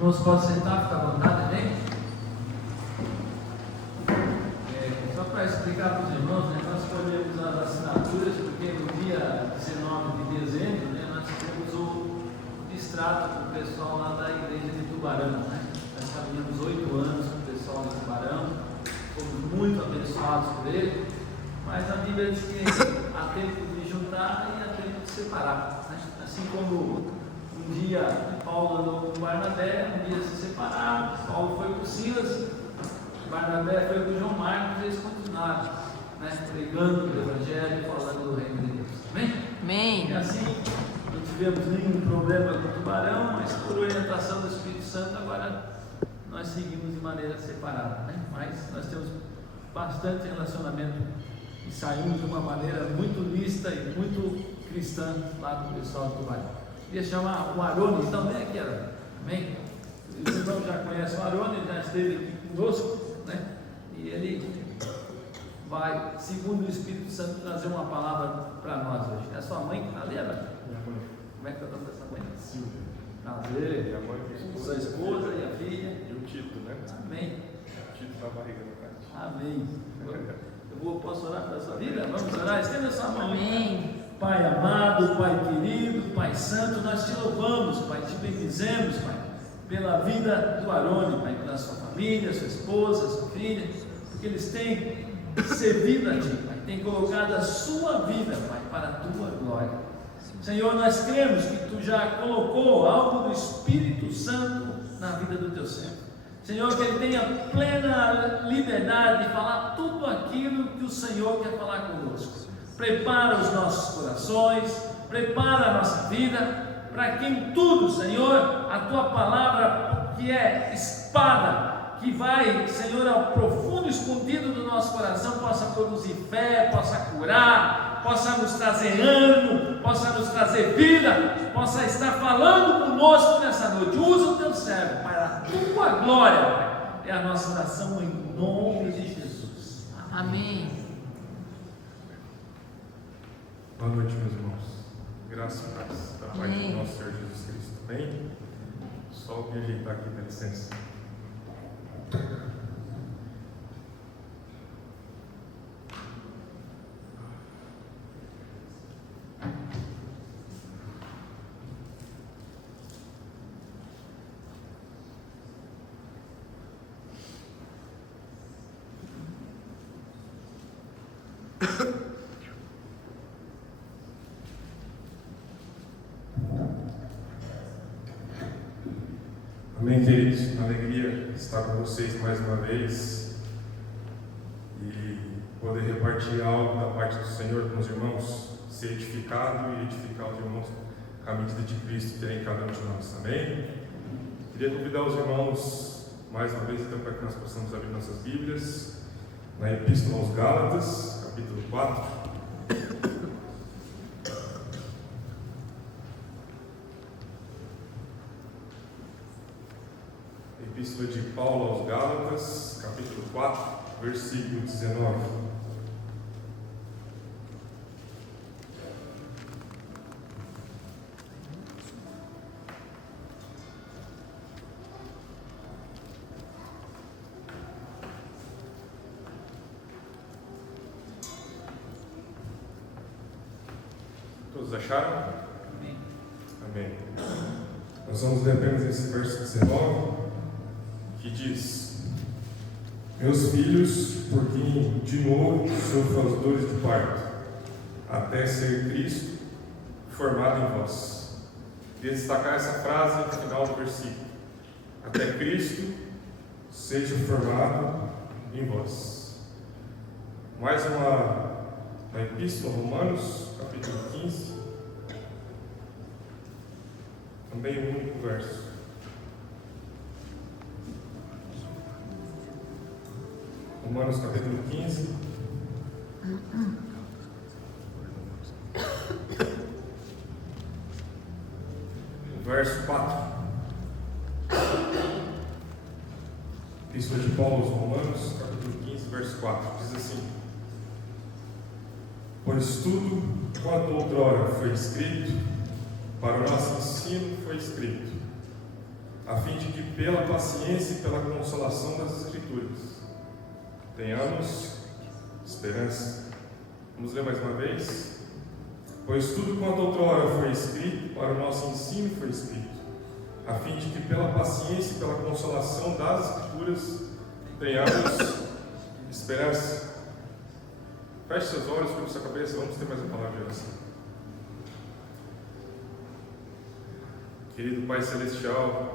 Irmãos, pode sentar, fica à vontade, amém? Só para explicar para os irmãos, né, nós escolhemos as assinaturas, porque no dia 19 de dezembro, né, nós tivemos o distrato com o pessoal lá da igreja de Tubarão, né? Nós caminhamos 8 anos com o pessoal de Tubarão, fomos muito abençoados por ele, mas a Bíblia diz que há tempo de juntar e há tempo de separar, né? Assim como um dia Paulo andou com Barnabé, um dia se separaram, Paulo foi com Silas, Barnabé foi com João Marcos, e eles continuaram, né, pregando o Evangelho e falando do reino de Deus. Amém? Amém. E assim, não tivemos nenhum problema com o Tubarão, mas por orientação do Espírito Santo, agora nós seguimos de maneira separada, né? Mas nós temos bastante relacionamento e saímos de uma maneira muito lícita e muito cristã lá do pessoal do Tubarão. Queria chamar o Arone, então vem aqui, Arone. Amém? Os irmãos já conhecem o Arone, ele já esteve aqui conosco, né? E ele vai, segundo o Espírito Santo, trazer uma palavra para nós hoje. É a sua mãe que está ali, Arone? Minha mãe. Como é que é o nome dessa mãe? Silvia. Prazer. Minha mãe, sua esposa e a filha. E o Tito, né? Amém. O Tito na barriga do pai. Amém. Posso orar pela sua vida? Vamos orar? Estenda a sua mão. Amém. Pai amado, Pai querido, Pai santo, nós te louvamos, Pai, te bendizemos, Pai, pela vida do Arone, Pai, pela sua família, sua esposa, sua filha, porque eles têm servido a Ti, Pai, têm colocado a sua vida, Pai, para a Tua glória. Senhor, nós cremos que Tu já colocou algo do Espírito Santo na vida do Teu servo. Senhor, que ele tenha plena liberdade de falar tudo aquilo que o Senhor quer falar conosco. Prepara os nossos corações, prepara a nossa vida, para que em tudo, Senhor, a Tua palavra, que é espada, que vai, Senhor, ao profundo escondido do nosso coração, possa produzir fé, possa curar, possa nos trazer ânimo, possa nos trazer vida, possa estar falando conosco nessa noite. Usa o Teu servo para a Tua glória, Pai. É a nossa oração em nome de Jesus. Amém. Boa noite, meus irmãos. Graças a Deus. Da paz do nosso Senhor Jesus Cristo. Bem? Só me ajeitar aqui, dá licença. Amém, queridos. Uma alegria estar com vocês mais uma vez e poder repartir algo da parte do Senhor com os irmãos, ser edificado e edificar os irmãos com a medida de Cristo que é em cada um de nós. Amém? Queria convidar os irmãos mais uma vez então para que nós possamos abrir nossas Bíblias na Epístola aos Gálatas, capítulo 4. Epístola de Paulo aos Gálatas, capítulo 4, versículo 19. Todos acharam? Amém. Amém. Nós vamos ler apenas esse verso 19, que diz: Meus filhos, por quem de novo sou fazedores de parto, até ser Cristo formado em vós. Queria destacar essa frase no final do versículo: até Cristo seja formado em vós. Mais uma epístola, Romanos, capítulo 15, também um único verso. Romanos capítulo 15, verso 4. Epístola de Paulo aos Romanos, capítulo 15, verso 4, diz assim: Pois tudo quanto outrora foi escrito, para o nosso ensino foi escrito, a fim de que pela paciência e pela consolação das Escrituras tenhamos esperança. Vamos ler mais uma vez? Pois tudo quanto outrora foi escrito, para o nosso ensino foi escrito, a fim de que pela paciência e pela consolação das Escrituras tenhamos esperança. Feche seus olhos, curva sua cabeça, vamos ter mais uma palavra de oração. Querido Pai Celestial,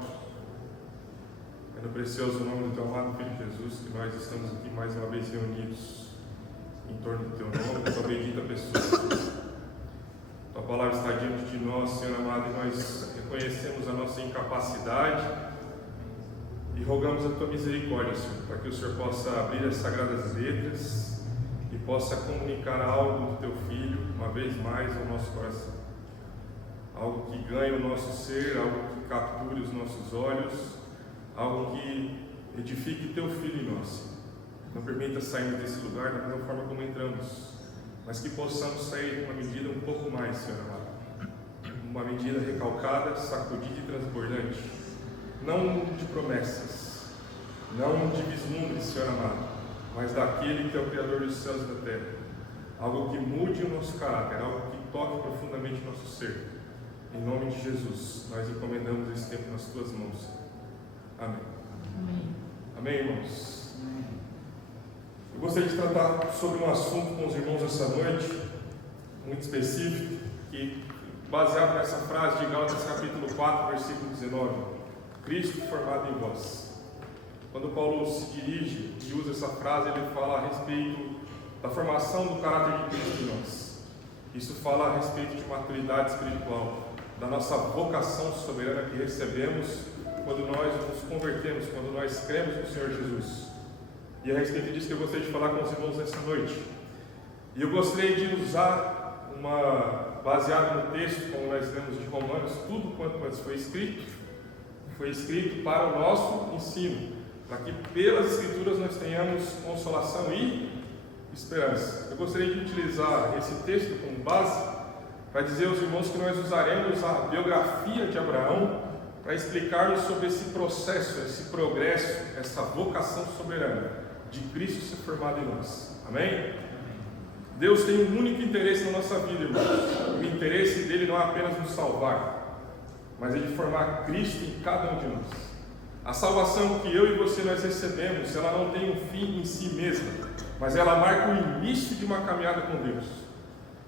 é no precioso nome do Teu amado Filho Jesus que nós estamos aqui mais uma vez reunidos em torno do Teu nome, da Tua bendita pessoa. Tua palavra está diante de nós, Senhor amado, e nós reconhecemos a nossa incapacidade e rogamos a Tua misericórdia, Senhor, para que o Senhor possa abrir as sagradas letras e possa comunicar algo do Teu Filho, uma vez mais, ao nosso coração. Algo que ganhe o nosso ser, algo que capture os nossos olhos, algo que edifique Teu Filho em nós. Não permita sairmos desse lugar da mesma forma como entramos, mas que possamos sair de uma medida um pouco mais, Senhor amado. Uma medida recalcada, sacudida e transbordante. Não de promessas, não de vislumbres, Senhor amado, mas daquele que é o Criador dos céus e da terra. Algo que mude o nosso caráter, algo que toque profundamente o nosso ser. Em nome de Jesus, nós encomendamos esse tempo nas Tuas mãos. Amém. Amém. Amém, irmãos? Eu gostaria de tratar sobre um assunto com os irmãos essa noite, muito específico, que baseado nessa frase de Gálatas capítulo 4, versículo 19. Cristo formado em vós. Quando Paulo se dirige e usa essa frase, ele fala a respeito da formação do caráter de Cristo em nós. Isso fala a respeito de maturidade espiritual, da nossa vocação soberana que recebemos quando nós nos convertemos, quando nós cremos no Senhor Jesus. E a respeito disso que eu gostaria de falar com os irmãos nessa noite. E eu gostaria de usar baseado no texto, como nós lemos de Romanos, tudo quanto foi escrito para o nosso ensino, para que pelas Escrituras nós tenhamos consolação e esperança. Eu gostaria de utilizar esse texto como base para dizer aos irmãos que nós usaremos a biografia de Abraão para explicarmos sobre esse processo, esse progresso, essa vocação soberana de Cristo ser formado em nós. Amém? Deus tem um único interesse na nossa vida, irmãos. O interesse dele não é apenas nos salvar, mas é de formar Cristo em cada um de nós. A salvação que eu e você nós recebemos, ela não tem um fim em si mesma, mas ela marca o início de uma caminhada com Deus.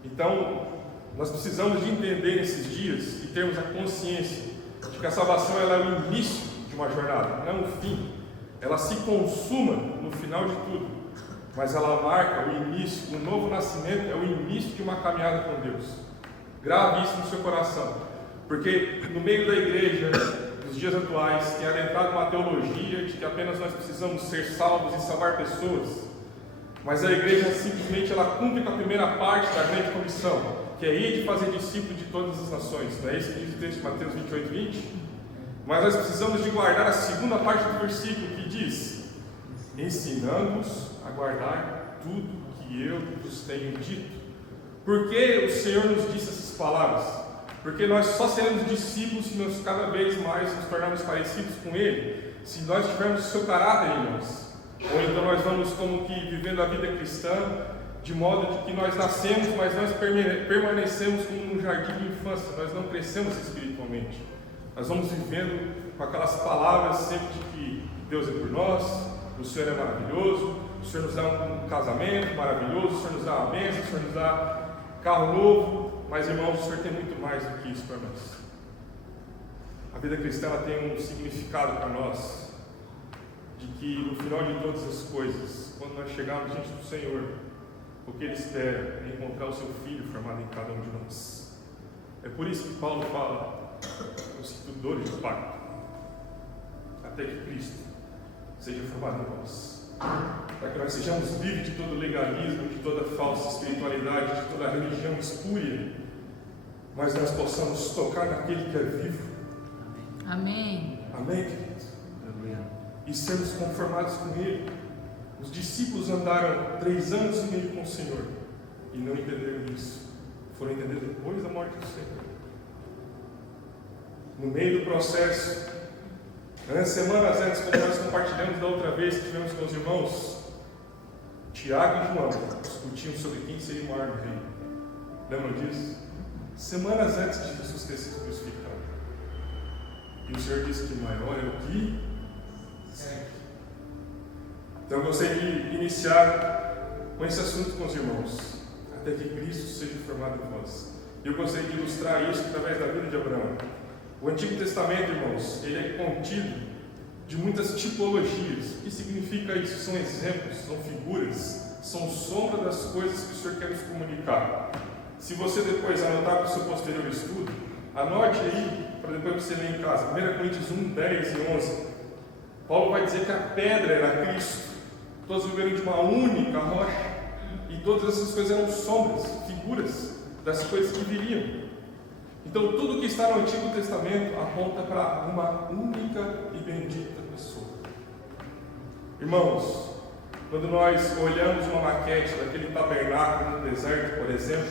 Então, nós precisamos de entender nesses dias e termos a consciência de que a salvação ela é o início de uma jornada, não o fim. Ela se consuma no final de tudo, mas ela marca o início, o novo nascimento é o início de uma caminhada com Deus. Grave isso no seu coração, porque no meio da igreja, nos dias atuais, tem adentrado uma teologia de que apenas nós precisamos ser salvos e salvar pessoas, mas a igreja simplesmente ela cumpre com a primeira parte da grande comissão, que é ir de fazer discípulo de todas as nações. Não é isso que diz o texto de Mateus 28, 20? Mas nós precisamos de guardar a segunda parte do versículo que diz: ensinando-os a guardar tudo que eu vos tenho dito. Por que o Senhor nos disse essas palavras? Porque nós só seremos discípulos se nós cada vez mais nos tornarmos parecidos com Ele, se nós tivermos o seu caráter em nós. Ou então nós vamos como que vivendo a vida cristã de modo de que nós nascemos, mas nós permanecemos como num jardim de infância, nós não crescemos espiritualmente. Nós vamos vivendo com aquelas palavras sempre de que Deus é por nós, o Senhor é maravilhoso, o Senhor nos dá um casamento maravilhoso, o Senhor nos dá uma bênção, o Senhor nos dá carro novo, mas irmãos, o Senhor tem muito mais do que isso para nós. A vida cristã ela tem um significado para nós, de que no final de todas as coisas, quando nós chegarmos diante do Senhor, o que Ele espera é encontrar o Seu Filho formado em cada um de nós. É por isso que Paulo fala os instituidores do pacto, até que Cristo seja formado em nós, para que nós sejamos livres de todo legalismo, de toda falsa espiritualidade, de toda religião espúria, mas nós possamos tocar naquele que é vivo. Amém. Amém, queridos? E sermos conformados com Ele. Os discípulos andaram 3 anos e meio com o Senhor e não entenderam isso. Foram entender depois da morte do Senhor. No meio do processo, Semanas antes, como nós compartilhamos da outra vez que tivemos com os irmãos, Tiago e João discutiam sobre quem seria o maior do reino. Lembram disso? Semanas antes de Jesus ter sido crucificado. E o Senhor disse que o maior é o que serve. Então eu gostaria de iniciar com esse assunto com os irmãos, até que Cristo seja formado em vós. Eu gostaria de ilustrar isso através da vida de Abraão. O Antigo Testamento, irmãos, ele é contido de muitas tipologias. O que significa isso? São exemplos, são figuras, são sombra das coisas que o Senhor quer nos comunicar. Se você depois anotar para o seu posterior estudo, anote aí, para depois você ler em casa, 1 Coríntios 1, 10 e 11. Paulo vai dizer que a pedra era Cristo. Todos viveram de uma única rocha. E todas essas coisas eram sombras, figuras das coisas que viriam. Então, tudo que está no Antigo Testamento aponta para uma única e bendita pessoa. Irmãos, quando nós olhamos uma maquete daquele tabernáculo no deserto, por exemplo,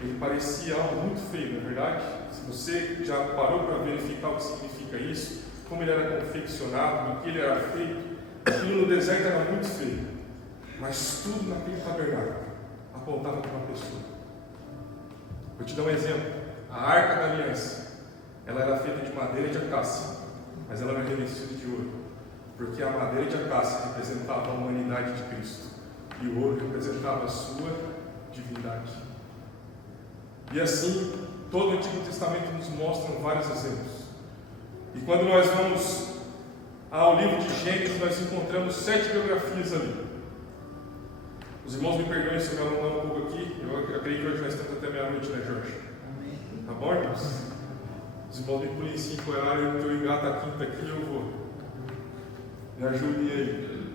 ele parecia algo muito feio, não é verdade? Se você já parou para verificar o que significa isso, como ele era confeccionado, do que ele era feito, aquilo no deserto era muito feio. Mas tudo naquele tabernáculo apontava para uma pessoa. Vou te dar um exemplo. A Arca da Aliança, ela era feita de madeira de acácia, mas ela era revestida de ouro, porque a madeira de acácia representava a humanidade de Cristo e o ouro representava a sua divindade. E assim, todo o Antigo Testamento nos mostra vários exemplos. E quando nós vamos ao livro de Gênesis, nós encontramos 7 biografias ali. Os irmãos me perdoem se eu me alongar um pouco aqui, eu creio que hoje nós estamos até meia-noite, né, Jorge? Tá bom, irmãos? Os irmãos me pulem 5 horários, eu engato a quinta aqui e eu vou. Me ajudem aí.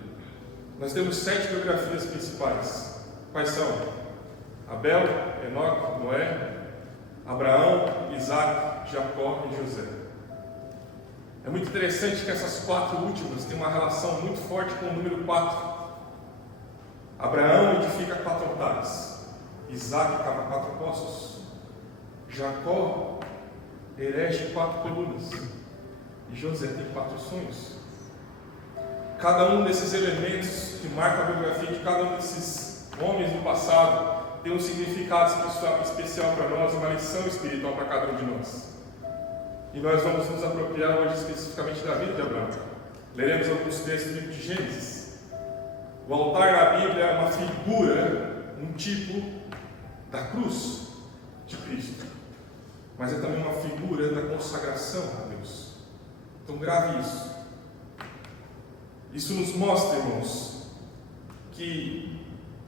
Nós temos 7 biografias principais. Quais são? Abel, Enoque, Noé, Abraão, Isaac, Jacó e José. É muito interessante que essas 4 últimas têm uma relação muito forte com o número 4. Abraão edifica 4 altares. Isaac cava 4 poços. Jacó erege 4 colunas. E José tem 4 sonhos. Cada um desses elementos que marcam a biografia de cada um desses homens do passado tem um significado especial para nós, uma lição espiritual para cada um de nós. E nós vamos nos apropriar hoje especificamente da vida de Abraão. Leremos alguns textos do livro de Gênesis. O altar na Bíblia é uma figura, um tipo da cruz de Cristo. Mas é também uma figura da consagração a Deus. Então grave isso. Isso nos mostra, irmãos, que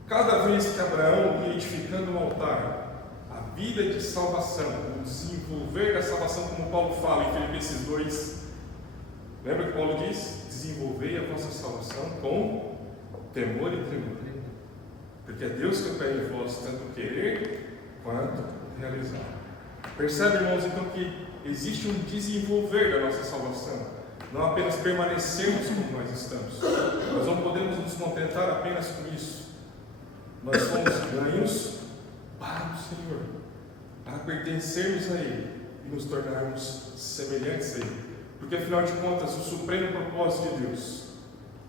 cada vez que Abraão ia edificando um altar, a vida de salvação, o desenvolver da salvação, como Paulo fala em Filipenses 2, lembra que Paulo diz? Desenvolvei a vossa salvação com temor e tremor, porque é Deus que opera em vós tanto querer quanto realizar. Percebe, irmãos, então que existe um desenvolver da nossa salvação. Não apenas permanecermos como nós estamos. Nós não podemos nos contentar apenas com isso. Nós somos ganhos para o Senhor, para pertencermos a Ele e nos tornarmos semelhantes a Ele. Porque afinal de contas, o supremo propósito de Deus,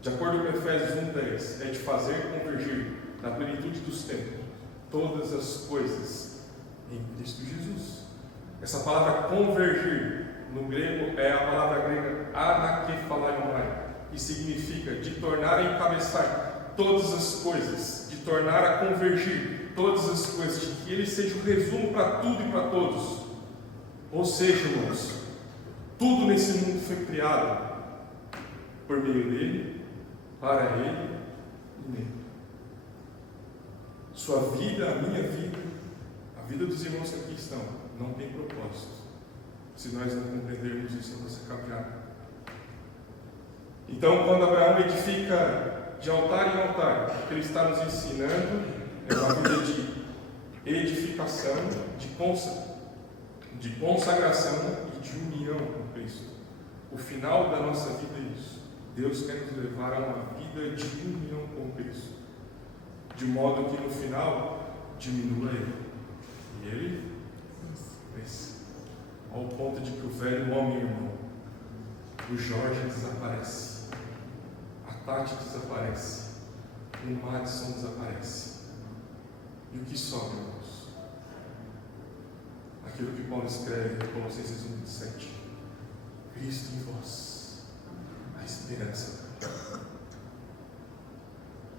de acordo com Efésios 1:10, é de fazer convergir na plenitude dos tempos todas as coisas em Cristo Jesus. Essa palavra convergir no grego é a palavra grega anakephalaiomai, que significa de tornar a encabeçar todas as coisas, de tornar a convergir todas as coisas, de que ele seja o resumo para tudo e para todos. Ou seja, irmãos, tudo nesse mundo foi criado por meio dele, para ele e nele. Sua vida, a minha vida, a vida dos irmãos que aqui estão, não tem propósito se nós não compreendermos isso na nossa caminhada. Então, quando Abraão edifica de altar em altar, o que ele está nos ensinando é uma vida de edificação, de consagração e de união com Cristo. O final da nossa vida é isso. Deus quer nos levar a uma vida de união com Cristo, de modo que no final diminua Ele e Ele cresça, ao ponto de que o velho homem, irmão, O Jorge desaparece. A Tati desaparece. O Madison desaparece. E o que sobra, irmãos? Aquilo que Paulo escreve em Colossenses 1:7. Cristo em vós, a esperança da glória.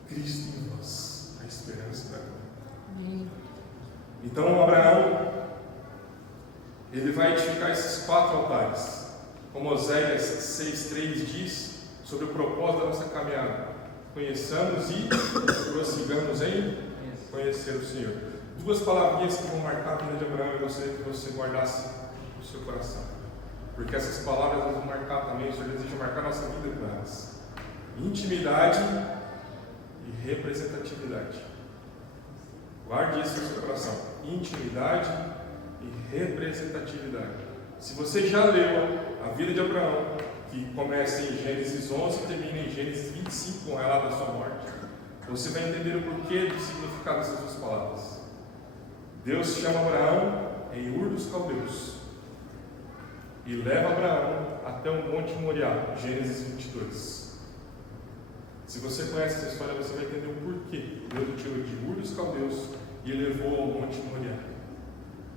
Cristo em vós, a esperança da glória. Então Abraão, ele vai edificar esses 4 altares, como Oséias 6:3 diz, sobre o propósito da nossa caminhada. Conheçamos e prossigamos em conhecer o Senhor. 2 palavrinhas que vão marcar a vida de Abraão, eu gostaria que você guardasse no seu coração, porque essas palavras vão marcar também, o Senhor deseja marcar a nossa vida com elas: intimidade e representatividade. Guarde isso no seu coração: intimidade e representatividade. Se você já leu a vida de Abraão, que começa em Gênesis 11 e termina em Gênesis 25, com o relato da sua morte, você vai entender o porquê do significado dessas 2 palavras. Deus chama Abraão em Ur dos Caldeus e leva Abraão até o Monte Moriá, Gênesis 22. Se você conhece essa história, você vai entender o porquê Deus o tirou de Ur dos Caldeus e levou ao Monte Moriá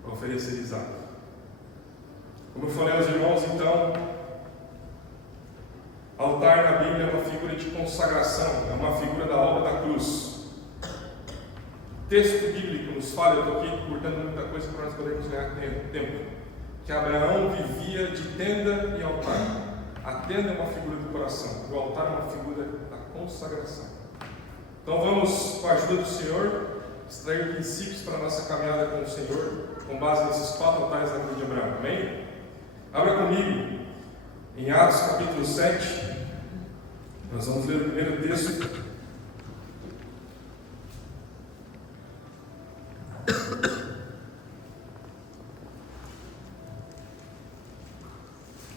para oferecer Isaac. Como eu falei aos irmãos, então, altar na Bíblia é uma figura de consagração, é uma figura da obra da cruz. O texto bíblico nos fala, eu estou aqui cortando muita coisa para nós podermos ganhar tempo, que Abraão vivia de tenda e altar. A tenda é uma figura do coração, o altar é uma figura da consagração. Então vamos, com a ajuda do Senhor, extrair princípios para a nossa caminhada com o Senhor, com base nesses 4 altares da vida de Abraão. Amém? Abra comigo em Atos capítulo 7. Nós vamos ler o primeiro texto.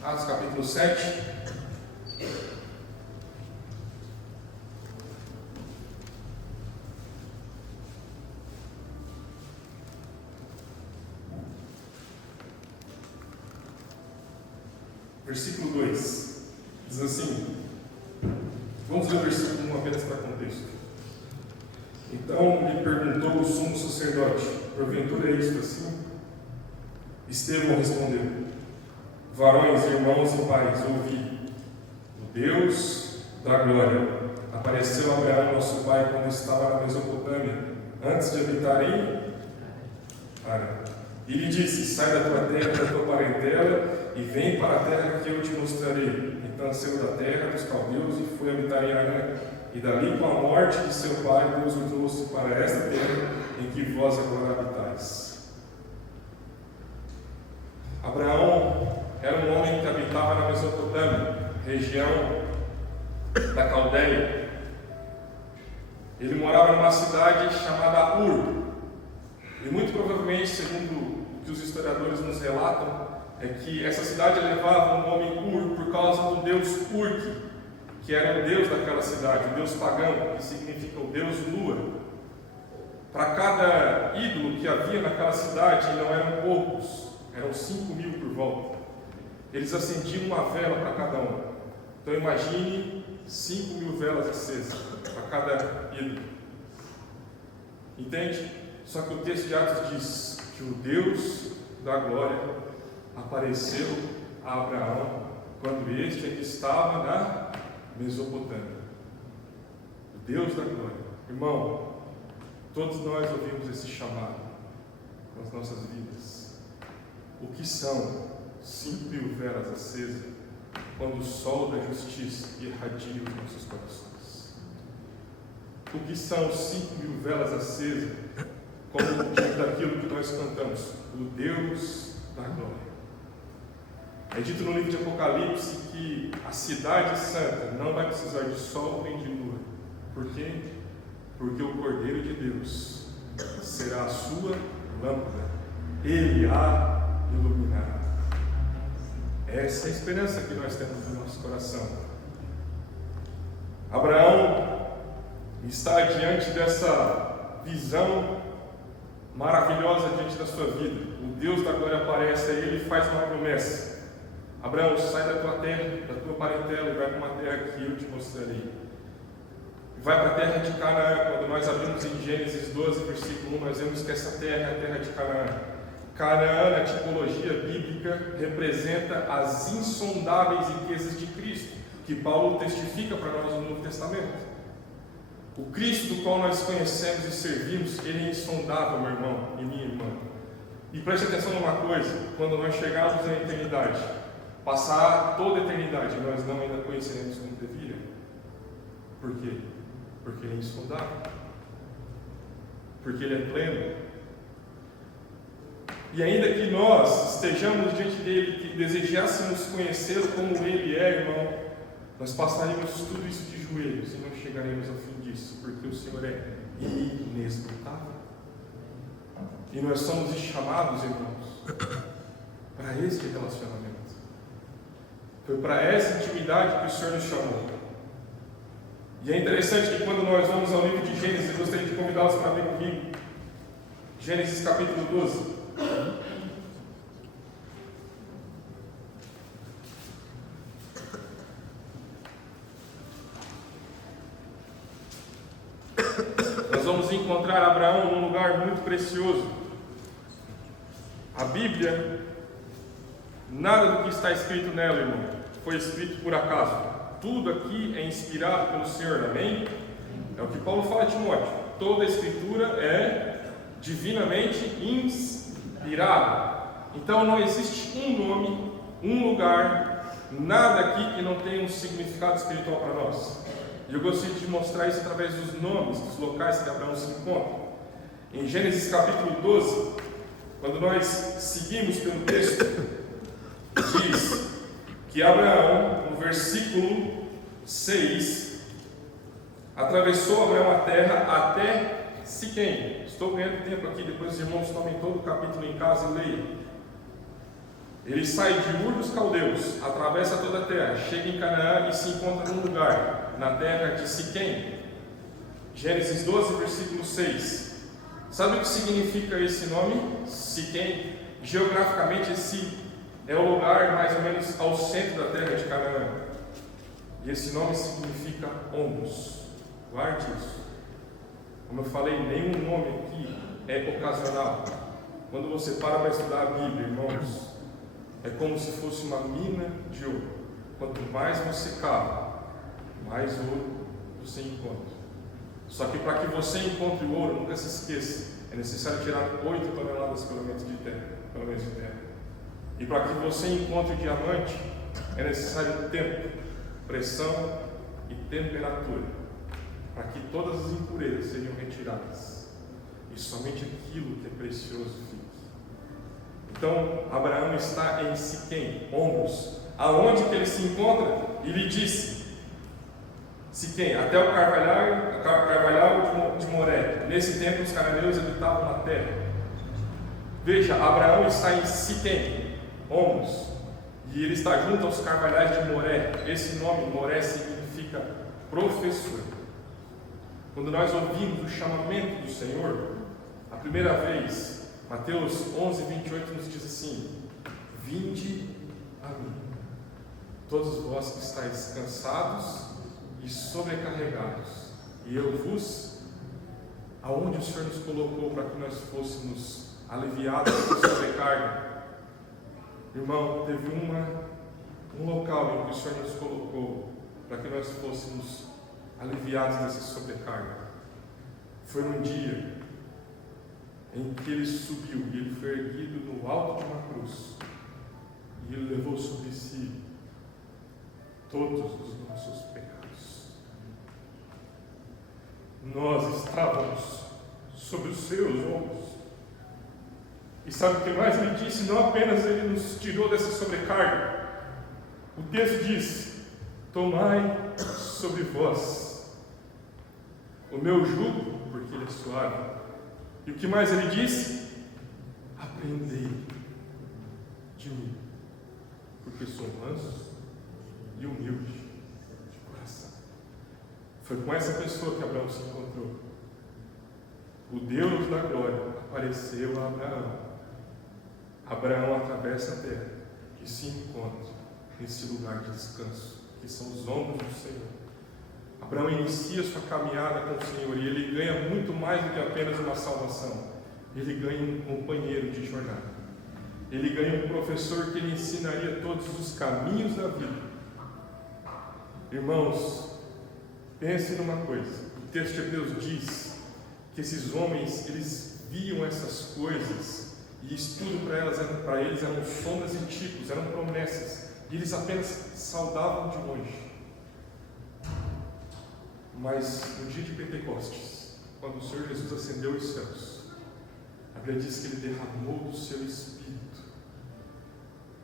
Atos capítulo 7. Versículo 2. Diz assim. Vamos ler o versículo 1 apenas para contexto. Então lhe perguntou o sumo sacerdote: porventura é isto assim? Estevão respondeu: varões, irmãos e pais, ouvi. O Deus da glória apareceu a Abraão, nosso pai, quando estava na Mesopotâmia, antes de habitar em Harã. E lhe disse: sai da tua terra, da tua parentela, e vem para a terra que eu te mostrarei. Então saiu da terra dos caldeus e foi habitar em Harã. E dali, com a morte de seu pai, Deus o trouxe para esta terra em que vós agora habitais. Abraão era um homem que habitava na Mesopotâmia, região da Caldeia. Ele morava numa cidade chamada Ur. E muito provavelmente, segundo o que os historiadores nos relatam, é que essa cidade levava o nome Ur por causa do deus Urk, que era o deus daquela cidade, o deus pagão, que significa o deus lua. Para cada ídolo que havia naquela cidade, e não eram poucos, eram 5.000 por volta. Eles acendiam uma vela para cada um. Então imagine 5.000 velas acesas para cada ídolo. Entende? Só que o texto de Atos diz que o Deus da glória apareceu a Abraão quando este aqui estava na Mesopotâmia. O Deus da glória. Irmão, todos nós ouvimos esse chamado nas nossas vidas. O que são 5.000 velas acesas quando o sol da justiça irradia os nossos corações? O que são 5.000 velas acesas como o motivo daquilo que nós cantamos? O Deus da glória. É dito no livro de Apocalipse que a cidade santa não vai precisar de sol nem de lua. Por quê? Porque o Cordeiro de Deus será a sua lâmpada. Ele a iluminará. Essa é a esperança que nós temos no nosso coração. Abraão está diante dessa visão maravilhosa diante da sua vida. O Deus da glória aparece a ele e faz uma promessa. Abraão, sai da tua terra, da tua parentela e vai para uma terra que eu te mostrarei. Vai para a terra de Canaã. Quando nós abrimos em Gênesis 12, versículo 1, nós vemos que essa terra é a terra de Canaã. Canaã, na tipologia bíblica, representa as insondáveis riquezas de Cristo, que Paulo testifica para nós no Novo Testamento. O Cristo do qual nós conhecemos e servimos, ele é insondável, meu irmão e minha irmã. E preste atenção numa coisa: quando nós chegarmos na eternidade, passar toda a eternidade, nós não ainda conheceremos como devia. Por quê? Porque ele é insondável. Porque ele é pleno. E ainda que nós estejamos diante dele, que desejássemos conhecê-lo como ele é, irmão, nós passaríamos tudo isso de joelhos e não chegaremos ao fim disso, porque o Senhor é inesgotável. E nós somos chamados, irmãos, para esse relacionamento. Foi para essa intimidade que o Senhor nos chamou. E é interessante que quando nós vamos ao livro de Gênesis, eu gostaria de convidá-los para ver comigo. Gênesis capítulo 12. Nós vamos encontrar Abraão num lugar muito precioso. A Bíblia, nada do que está escrito nela, irmão, foi escrito por acaso. Tudo aqui é inspirado pelo Senhor, amém? É o que Paulo fala a Timóteo. Toda a Escritura é divinamente inspirada. Então não existe um nome, um lugar, nada aqui que não tenha um significado espiritual para nós. E eu gostaria de mostrar isso através dos nomes dos locais que Abraão se encontra. Em Gênesis capítulo 12, quando nós seguimos pelo texto, diz que Abraão, no versículo 6, atravessou Abraão a terra até Siquém. Estou ganhando tempo aqui, depois os irmãos tomem todo o capítulo em casa e leiam. Ele sai de Ur dos Caldeus, atravessa toda a terra, chega em Canaã e se encontra num lugar, na terra de Siquém. Gênesis 12, versículo 6. Sabe o que significa esse nome? Siquém. Geograficamente, esse é o lugar mais ou menos ao centro da terra de Canaã. E esse nome significa ombros. Guarde isso. Como eu falei, nenhum nome aqui é ocasional. Quando você para estudar a Bíblia, irmãos, é como se fosse uma mina de ouro. Quanto mais você cava, mais ouro você encontra. Só que para que você encontre o ouro, nunca se esqueça, é necessário tirar 8 toneladas pelo menos de terra. E para que você encontre o diamante, é necessário tempo, pressão e temperatura, para que todas as impurezas sejam retiradas e somente aquilo que é precioso fique. Então, Abraão está em Siquém, ombros. Aonde que ele se encontra? E lhe disse: Siquém, até o carvalhal de Moré. Nesse tempo, os cananeus habitavam na terra. Veja, Abraão está em Siquém, ombros, e ele está junto aos carvalhais de Moré. Esse nome, Moré, significa professor. Quando nós ouvimos o chamamento do Senhor, a primeira vez, Mateus 11, 28 nos diz assim: vinde a mim, todos vós que estáis cansados e sobrecarregados, e eu vos, aonde o Senhor nos colocou para que nós fôssemos aliviados dessa sobrecarga. Irmão, teve um local em que o Senhor nos colocou para que nós fôssemos aliviados dessa sobrecarga. Foi num dia em que ele subiu e ele foi erguido no alto de uma cruz, e ele levou sobre si todos os nossos pecados. Nós estávamos sobre os seus ombros. E sabe o que mais ele disse? Não apenas ele nos tirou dessa sobrecarga. O texto diz: tomai sobre vós o meu jugo, porque ele é suave. E o que mais ele disse? Aprendei de mim, porque sou manso e humilde de coração. Foi com essa pessoa que Abraão se encontrou. O Deus da glória apareceu a Abraão. Abraão atravessa a terra e se encontra nesse lugar de descanso, que são os ombros do Senhor. Abraão inicia sua caminhada com o Senhor e ele ganha muito mais do que apenas uma salvação. Ele ganha um companheiro de jornada. Ele ganha um professor que lhe ensinaria todos os caminhos da vida. Irmãos, pense numa coisa. O texto de Hebreus diz que esses homens, eles viam essas coisas e estudo para eles eram sombras e tipos, eram promessas. E eles apenas saudavam de longe. Mas no dia de Pentecostes, quando o Senhor Jesus ascendeu aos céus, a Bíblia diz que Ele derramou do seu Espírito.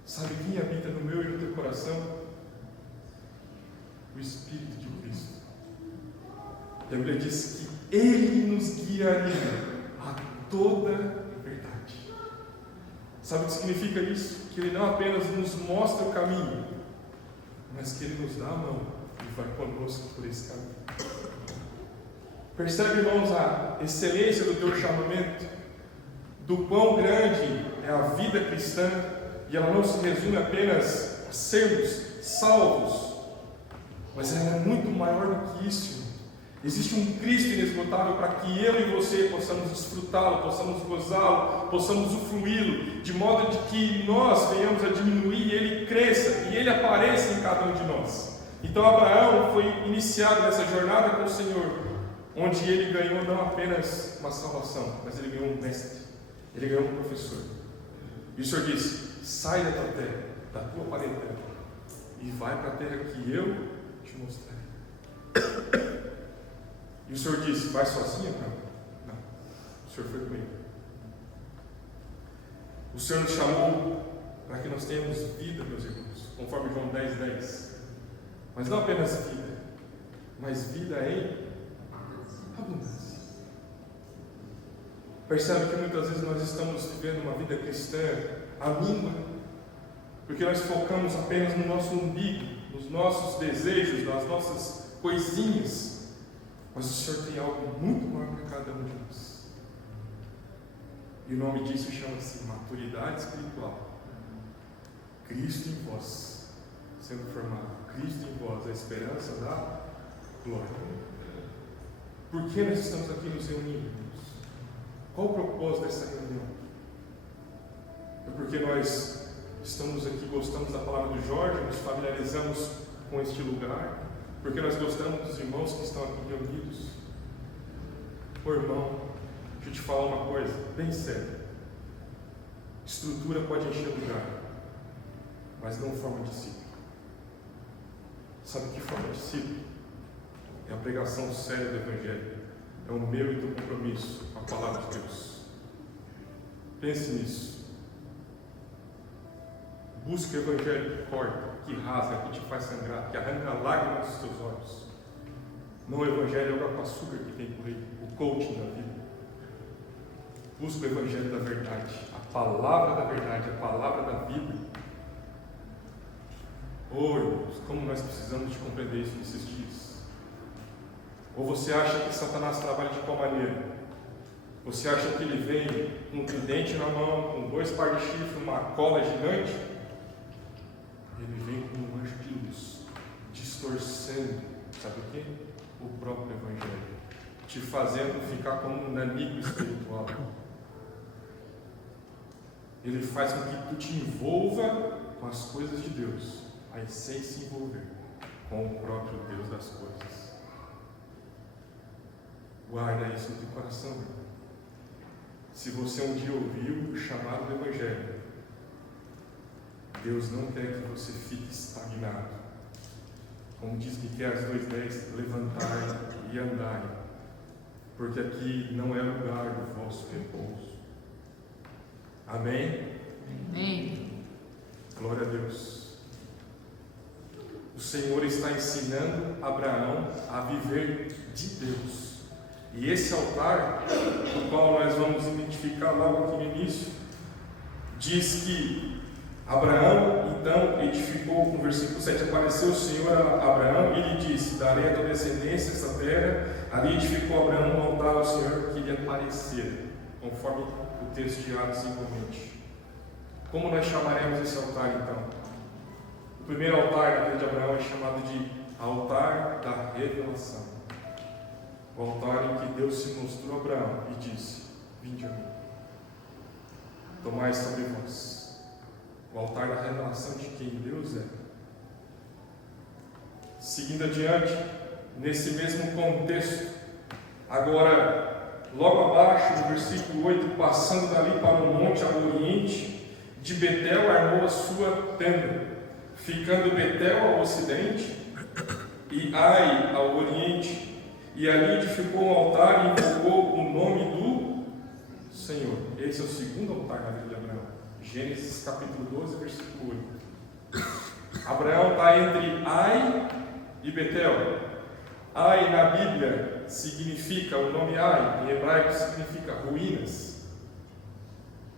Sabe quem habita no meu e no teu coração? O Espírito de Cristo. E a Bíblia diz que Ele nos guiaria a toda verdade. Sabe o que significa isso? Que Ele não apenas nos mostra o caminho, mas que Ele nos dá a mão e vai conosco por esse caminho. Percebe, irmãos, a excelência do teu chamamento, do quão grande é a vida cristã, e ela não se resume apenas a sermos salvos, mas ela é muito maior do que isso. Existe um Cristo inesgotável para que eu e você possamos desfrutá-lo, possamos gozá-lo, possamos usufruí-lo, de modo de que nós venhamos a diminuir e Ele cresça, e Ele apareça em cada um de nós. Então Abraão foi iniciado nessa jornada com o Senhor, onde ele ganhou não apenas uma salvação, mas ele ganhou um mestre, ele ganhou um professor. E o Senhor disse: sai da tua terra, da tua parentela, e vai para a terra que eu te mostrarei. E o Senhor disse: vai sozinho? Não. O Senhor foi comigo. O Senhor nos chamou para que nós tenhamos vida, meus irmãos, conforme João 10:10. Mas não apenas vida, mas vida em abundância. Percebe que muitas vezes nós estamos vivendo uma vida cristã amíngua, porque nós focamos apenas no nosso umbigo, nos nossos desejos, nas nossas coisinhas. Mas o Senhor tem algo muito maior para cada um de nós. E o nome disso chama-se maturidade espiritual. Cristo em vós, sendo formado. Cristo em vós, a esperança da glória. Por que nós estamos aqui nos reunindo, irmãos? Qual o propósito dessa reunião? É porque nós estamos aqui, gostamos da palavra do Jorge, nos familiarizamos com este lugar, porque nós gostamos dos irmãos que estão aqui reunidos. Ô irmão, deixa eu te falar uma coisa bem séria. Estrutura pode encher lugar, mas não forma discípulo. Sabe o que forma discípulo? É a pregação séria do Evangelho. É o meu e teu compromisso com a palavra de Deus. Pense nisso. Busque o Evangelho que corta, que rasga, que te faz sangrar, que arranca lágrimas dos teus olhos. Não o Evangelho é o água com açúcar que tem por aí, o coaching da vida. Busque o Evangelho da verdade, a palavra da verdade, a palavra da vida. Oh, irmãos, como nós precisamos de compreender isso nesses dias. Ou você acha que Satanás trabalha de qual maneira? Você acha que ele vem com um tridente na mão, com 2 pares de chifre, uma cola gigante? Ele vem com um anjo de luz, distorcendo, sabe o quê? O próprio Evangelho, te fazendo ficar como um inimigo espiritual. Ele faz com que tu te envolva com as coisas de Deus, mas sem se envolver com o próprio Deus das coisas. Guarda isso no teu coração, meu irmão. Se você um dia ouviu o chamado do Evangelho, Deus não quer que você fique estagnado. Como diz Miqueias 2:10, levantai e andai, porque aqui não é lugar do vosso repouso. Amém? Amém. Glória a Deus. O Senhor está ensinando Abraão a viver de Deus. E esse altar, do qual nós vamos identificar logo aqui no início, diz que Abraão então edificou, no versículo 7, apareceu o Senhor a Abraão e lhe disse: darei a tua descendência esta terra. Ali edificou Abraão um altar ao Senhor que lhe aparecera, conforme o texto de Atos 5:20. Como nós chamaremos esse altar então? O primeiro altar da vida de Abraão é chamado de altar da revelação. O altar em que Deus se mostrou a Abraão e disse: vinde a mim, tomai sobre vós. O altar da revelação de quem Deus é. Seguindo adiante, nesse mesmo contexto, agora, logo abaixo, no versículo 8, passando dali para o monte ao oriente, de Betel armou a sua tenda, ficando Betel ao ocidente e Ai ao oriente, e ali edificou um altar e invocou o nome do Senhor. Esse é o segundo altar na vida de Abraão. Gênesis capítulo 12, versículo 8. Abraão está entre Ai e Betel. Ai na Bíblia significa, o nome Ai em hebraico significa ruínas.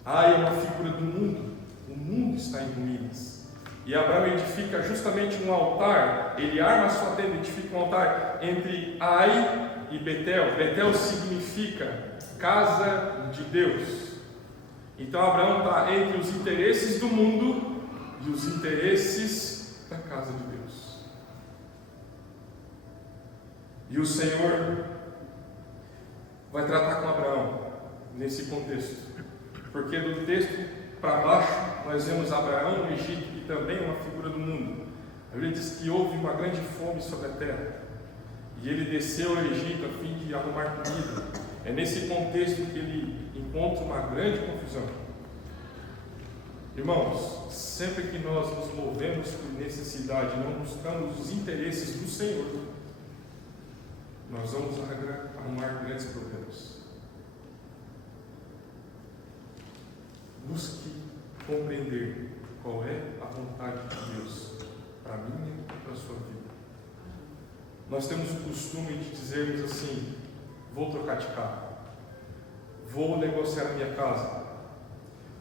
Ai é uma figura do mundo. O mundo está em ruínas. E Abraão edifica justamente um altar. Ele arma a sua tenda, edifica um altar entre Ai e Betel. Betel significa casa de Deus. Então Abraão está entre os interesses do mundo e os interesses da casa de Deus. E o Senhor vai tratar com Abraão nesse contexto, porque do texto para baixo nós vemos Abraão no Egito, que também é uma figura do mundo. A Bíblia diz que houve uma grande fome sobre a terra e ele desceu ao Egito a fim de arrumar comida. É nesse contexto que ele encontra uma grande confusão. Irmãos, sempre que nós nos movemos por necessidade, não buscamos os interesses do Senhor, nós vamos arrumar grandes problemas. Busque compreender qual é a vontade de Deus para mim e para a sua vida. Nós temos o costume de dizermos assim: vou trocar de carro, vou negociar a minha casa,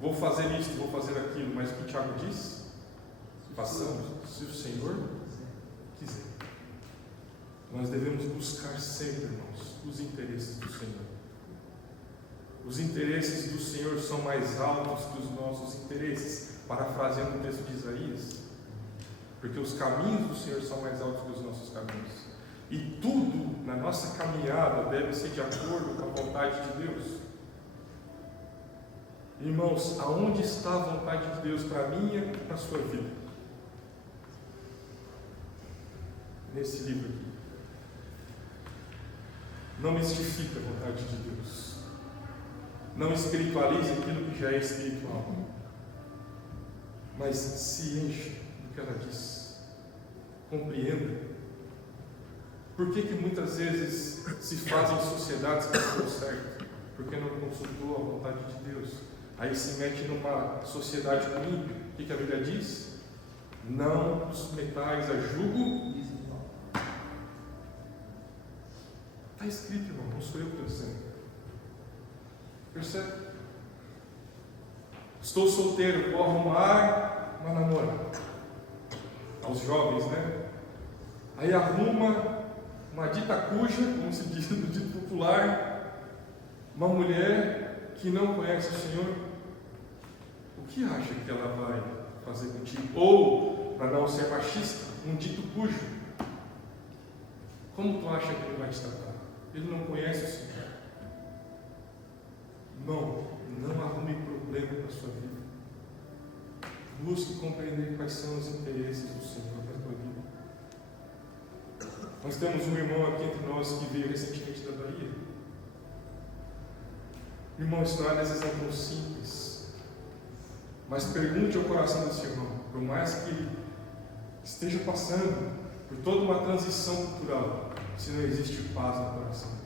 vou fazer isso, vou fazer aquilo, mas o que o Tiago diz? Façamos se o Senhor quiser. Nós devemos buscar sempre, irmãos, os interesses do Senhor. Os interesses do Senhor são mais altos que os nossos interesses, parafraseando o texto de Isaías, porque os caminhos do Senhor são mais altos que os nossos caminhos. E tudo na nossa caminhada deve ser de acordo com a vontade de Deus. Irmãos, aonde está a vontade de Deus para a minha e para a sua vida? Nesse livro aqui. Não mistifique a vontade de Deus. Não espiritualize aquilo que já é espiritual. Mas se enche do que ela diz. Compreenda. Por que muitas vezes se fazem sociedades que não dão certo? Porque não consultou a vontade de Deus. Aí se mete numa sociedade com ímpio. O que a Bíblia diz? Não os metais a jugo. Está escrito, irmão, não sou eu que estou dizendo. Percebe? Estou solteiro, vou arrumar uma namorada. Aos jovens, né? Aí arruma uma dita cuja, como se diz no dito popular, uma mulher que não conhece o Senhor. O que acha que ela vai fazer contigo? Ou, para não ser machista, um dito cujo. Como tu acha que ele vai te tratar? Ele não conhece o Senhor. Não arrume problema para a sua vida. Busque compreender quais são os interesses do Senhor para a tua vida. Nós temos um irmão aqui entre nós que veio recentemente da Bahia. Irmão, isso não é uma decisão tão simples. Mas pergunte ao coração desse irmão, por mais que ele esteja passando por toda uma transição cultural, se não existe paz no coração.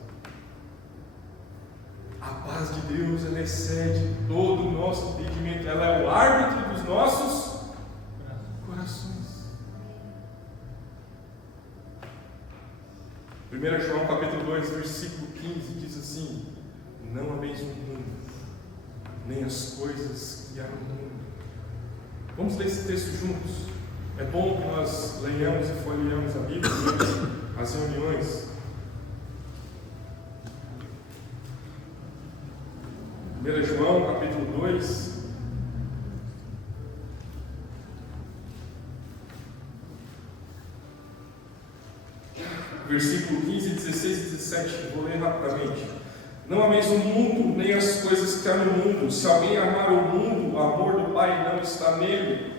A paz de Deus, ela excede todo o nosso entendimento. Ela é o árbitro dos nossos corações. 1 João capítulo 2, versículo 15 diz assim: não ameis o mundo, nem as coisas que há no mundo. Vamos ler esse texto juntos. É bom que nós leiamos e folheamos a Bíblia durante as reuniões. 1 João capítulo 2, versículo 15, 16 e 17, vou ler rapidamente. Não ameis o mundo, nem as coisas que há no mundo. Se alguém amar o mundo, o amor do Pai não está nele.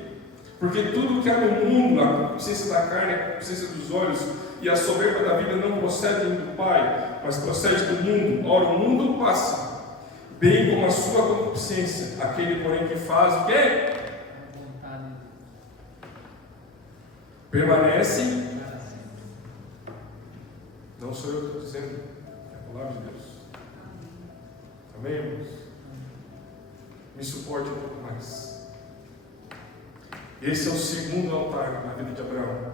Porque tudo que há no mundo, a concupiscência da carne, a concupiscência dos olhos e a soberba da vida não procedem do Pai, mas procede do mundo. Ora, o mundo passa, bem como a sua concupiscência. Aquele, porém, que faz o quê? Permanece. Não sou eu que estou dizendo, é a palavra de Deus. Amém, irmãos? Me suporte um pouco mais. Esse é o segundo altar na vida de Abraão.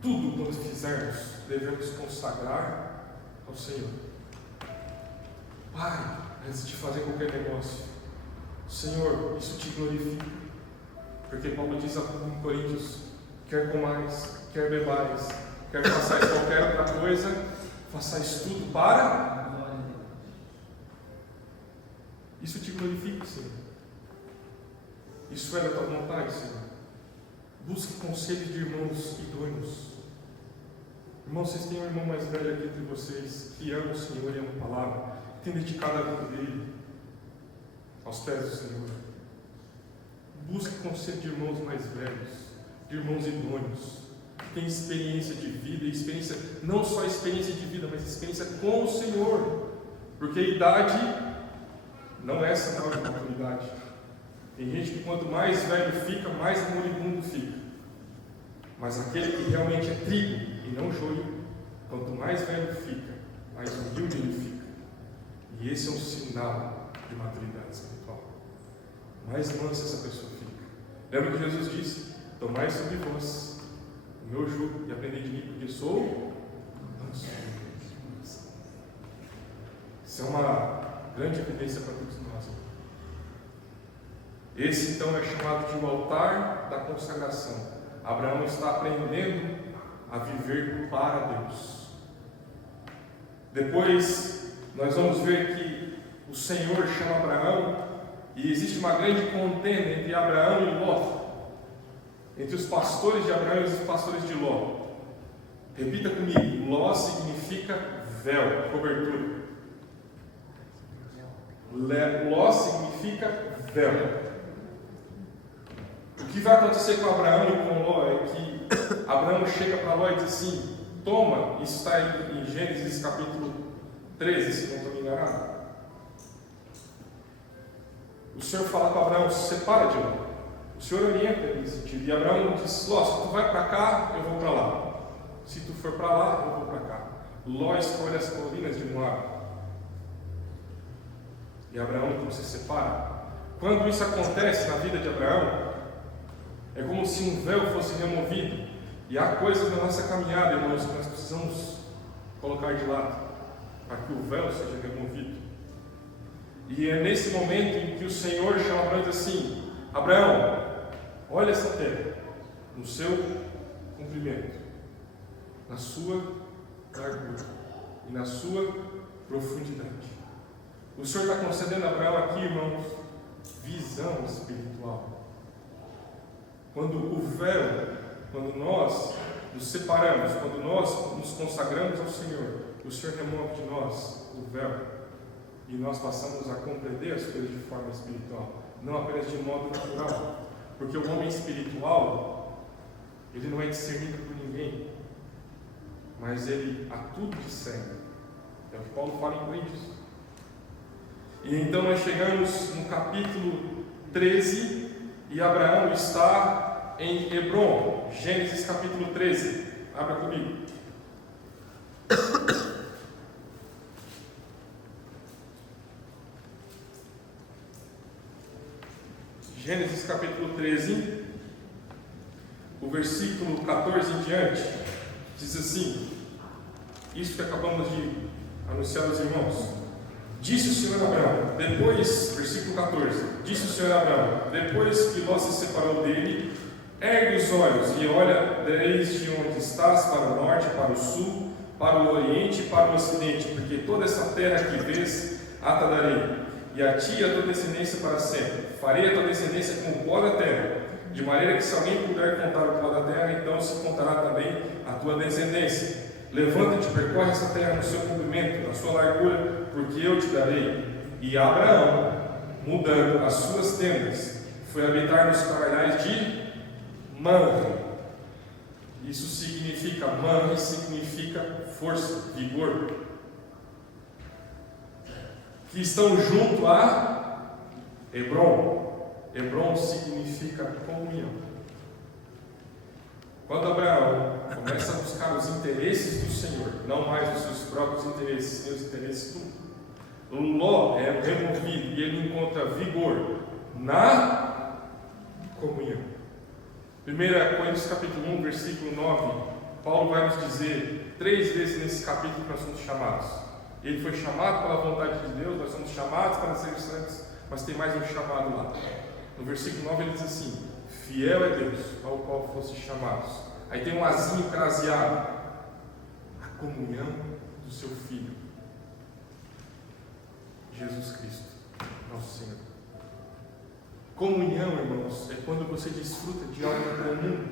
Tudo quando fizermos, devemos consagrar ao Senhor. Pai, antes de fazer qualquer negócio, Senhor, isso te glorifica. Porque Paulo diz em Coríntios: quer comais, quer bebais, quer façais qualquer outra coisa, façais tudo para a glória de Deus. Isso te glorifica, Senhor. Isso é da tua vontade, Senhor. Busque conselho de irmãos idôneos. Irmãos, vocês têm um irmão mais velho aqui entre vocês, que ama o Senhor e ama a palavra, que tem dedicado a vida dele aos pés do Senhor. Busque conselho de irmãos mais velhos, de irmãos idôneos, que têm experiência de vida, e experiência, não só experiência de vida, mas experiência com o Senhor. Porque a idade não é sinal de maturidade. Tem gente que quanto mais velho fica, mais moribundo fica. Mas aquele que realmente é trigo e não joio, quanto mais velho fica, mais humilde ele fica. E esse é um sinal de maturidade espiritual. Mais mansa essa pessoa fica. Lembra que Jesus disse: tomai sobre vós o meu jugo e aprendei de mim, porque sou manso. Isso é uma grande evidência para todos nós. Esse então é chamado de o altar da consagração. Abraão está aprendendo a viver para Deus. Depois nós vamos ver que o Senhor chama Abraão, e existe uma grande contenda entre Abraão e Ló, entre os pastores de Abraão e os pastores de Ló. Repita comigo: Ló significa véu, cobertura. Ló significa véu. O que vai acontecer com Abraão e com Ló é que Abraão chega para Ló e diz assim: toma, isso está em Gênesis capítulo 13, se não estou me enganado. O Senhor fala com Abraão: se separa de Ló. O Senhor orienta ele nesse sentido. E Abraão diz: Ló, se tu vai para cá, eu vou para lá. Se tu for para lá, eu vou para cá. Ló escolhe as colinas de Moab. E Abraão então se separa. Quando isso acontece na vida de Abraão, é como se um véu fosse removido. E há coisas na nossa caminhada, irmãos, que nós precisamos colocar de lado, para que o véu seja removido. E é nesse momento em que o Senhor chama Abraão e diz assim: Abraão, olha essa terra, no seu comprimento, na sua largura e na sua profundidade. O Senhor está concedendo a Abraão aqui, irmãos, visão espiritual. Quando o véu, quando nós nos separamos, quando nós nos consagramos ao Senhor, o Senhor remove de nós o véu e nós passamos a compreender as coisas de forma espiritual, não apenas de modo natural, porque o homem espiritual, ele não é discernido por ninguém, mas ele a tudo discerne. É o que Paulo fala em Coríntios. E então nós chegamos no capítulo 13 e Abraão está em Hebrom, Gênesis capítulo 13. Abra comigo. Gênesis capítulo 13, o versículo 14 em diante, diz assim, isso que acabamos de anunciar aos irmãos. Disse o Senhor a Abraão, depois, versículo 14, disse o Senhor a Abraão, depois que Ló se separou dele, ergue os olhos e olha desde onde estás para o norte, para o sul, para o oriente e para o ocidente, porque toda essa terra que vês, a te darei, e a ti e a tua descendência para sempre. Farei a tua descendência como o pó da terra, de maneira que se alguém puder contar o pó da terra, então se contará também a tua descendência. levanta-te, percorre essa terra no seu comprimento, na sua largura, porque eu te darei. E Abraão, mudando as suas tendas, foi habitar nos carvalhais de Mamre. Isso significa, Mamre significa força, vigor, que estão junto a Hebron. Hebron significa comunhão. Quando Abraão começa a buscar os interesses do Senhor, não mais os seus próprios interesses, nem os interesses do mundo, Ló é removido e ele encontra vigor na comunhão. 1 Coríntios capítulo 1, versículo 9, Paulo vai nos dizer 3 vezes nesse capítulo que nós somos chamados. Ele foi chamado pela vontade de Deus, nós somos chamados para ser santos, mas tem mais um chamado lá. No versículo 9 ele diz assim: fiel é Deus, ao qual fosse chamados. Aí tem um azinho craseado: a comunhão do seu Filho, Jesus Cristo, nosso Senhor. Comunhão, irmãos, é quando você desfruta de algo comum.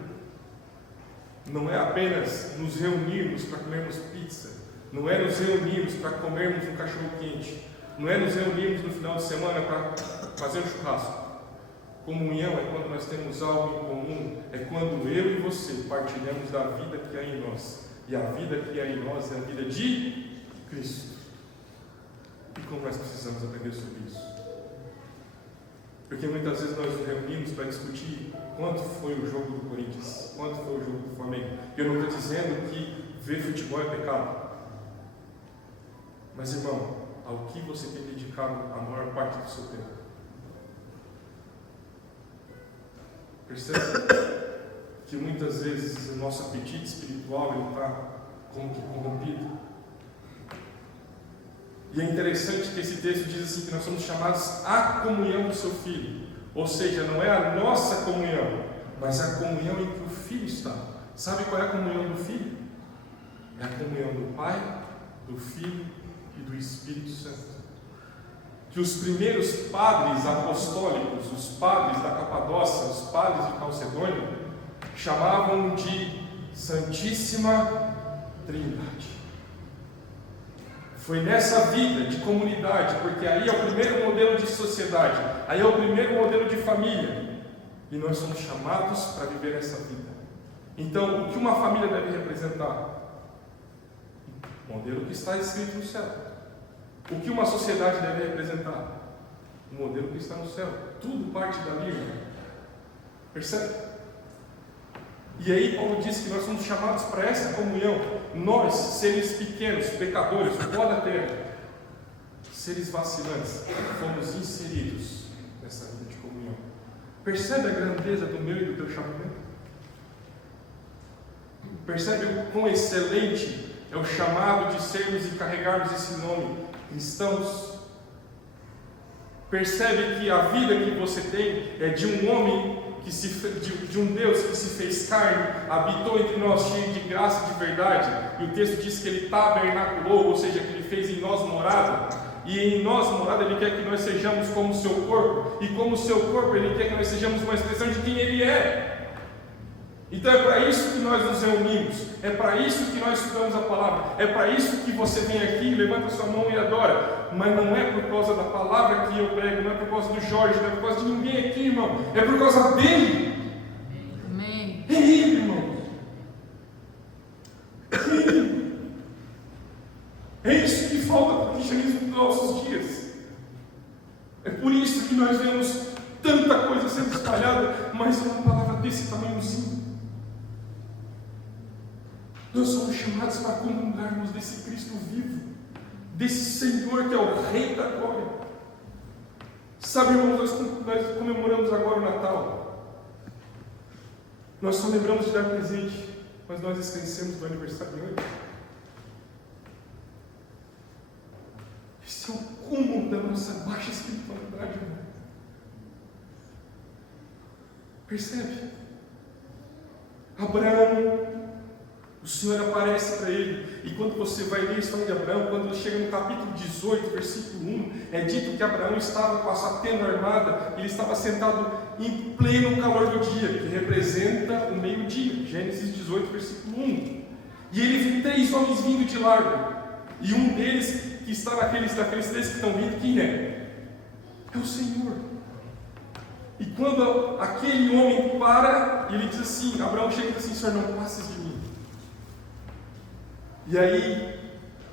Não é apenas nos reunirmos para comermos pizza, não é nos reunirmos para comermos um cachorro quente, não é nos reunirmos no final de semana para fazer um churrasco. Comunhão é quando nós temos algo em comum, é quando eu e você partilhamos da vida que há em nós, e a vida que há em nós é a vida de Cristo. E como nós precisamos aprender sobre isso? Porque muitas vezes nós nos reunimos para discutir quanto foi o jogo do Corinthians, quanto foi o jogo do Flamengo. Eu não estou dizendo que ver futebol é pecado, mas, irmão, ao que você tem dedicado a maior parte do seu tempo? Percebe que muitas vezes o nosso apetite espiritual está como que corrompido? E é interessante que esse texto diz assim, que nós somos chamados à comunhão do seu Filho. Ou seja, não é a nossa comunhão, mas a comunhão em que o Filho está. Sabe qual é a comunhão do Filho? É a comunhão do Pai, do Filho e do Espírito Santo. Que os primeiros padres apostólicos, os padres da Capadócia, os padres de Calcedônia, chamavam de Santíssima Trindade. Foi nessa vida de comunidade, porque aí é o primeiro modelo de sociedade, aí é o primeiro modelo de família, e nós somos chamados para viver essa vida. Então, o que uma família deve representar? O modelo que está escrito no céu. O que uma sociedade deve representar? O modelo que está no céu. Tudo parte dali, irmão. Percebe? E aí Paulo diz que nós somos chamados para essa comunhão. Nós, seres pequenos, pecadores, o pó da terra, seres vacilantes, fomos inseridos nessa vida de comunhão. Percebe a grandeza do meu e do teu chamamento? Percebe o quão excelente é o chamado de sermos e carregarmos esse nome, cristãos? Percebe que a vida que você tem é de um homem de um Deus que se fez carne, habitou entre nós, cheio de graça e de verdade, e o texto diz que Ele tabernaculou, ou seja, que Ele fez em nós morada, e em nós morada Ele quer que nós sejamos como o seu corpo, e como o seu corpo Ele quer que nós sejamos uma expressão de quem Ele é. Então é para isso que nós nos reunimos, é para isso que nós estudamos a palavra, é para isso que você vem aqui, levanta sua mão e adora, mas não é por causa da palavra que eu prego, não é por causa do Jorge, não é por causa de ninguém aqui, irmão, é por causa dele. Amém. É ele, irmão. É ele. É isso que falta para o cristianismo dos nossos dias. É por isso que nós vemos tanta coisa sendo espalhada, mas é uma palavra desse tamanhozinho. Nós somos chamados para comungarmos desse Cristo vivo, desse Senhor que é o Rei da Glória. Sabe, irmãos, nós comemoramos agora o Natal. Nós só lembramos de dar presente, mas nós esquecemos do aniversário de hoje. Esse é o cúmulo da nossa baixa espiritualidade, irmão. Percebe? Abraão, o Senhor aparece para ele, e quando você vai ler a história de Abraão, quando chega no capítulo 18, versículo 1, é dito que Abraão estava com a sua tenda armada, ele estava sentado em pleno calor do dia, que representa o meio-dia, Gênesis 18, versículo 1. E ele viu 3 homens vindo de largo. E um deles, que está daqueles 3 que estão vindo, quem é? É o Senhor. E quando aquele homem para, ele diz assim, Abraão chega e diz assim, Senhor, não passes de mim. E aí,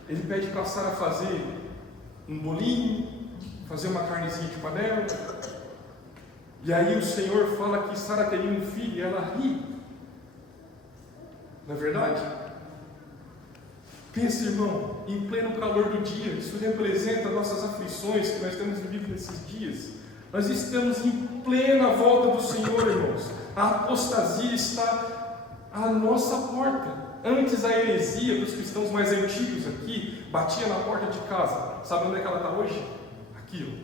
ele pede para Sara fazer um bolinho, fazer uma carnezinha de panela. E aí o Senhor fala que Sara teria um filho e ela ri. Não é verdade? Pensa, irmão, em pleno calor do dia, isso representa nossas aflições que nós temos vivido nesses dias. Nós estamos em plena volta do Senhor, irmãos. A apostasia está à nossa porta. Antes a heresia dos cristãos mais antigos aqui batia na porta de casa. Sabe onde é que ela está hoje? Aqui,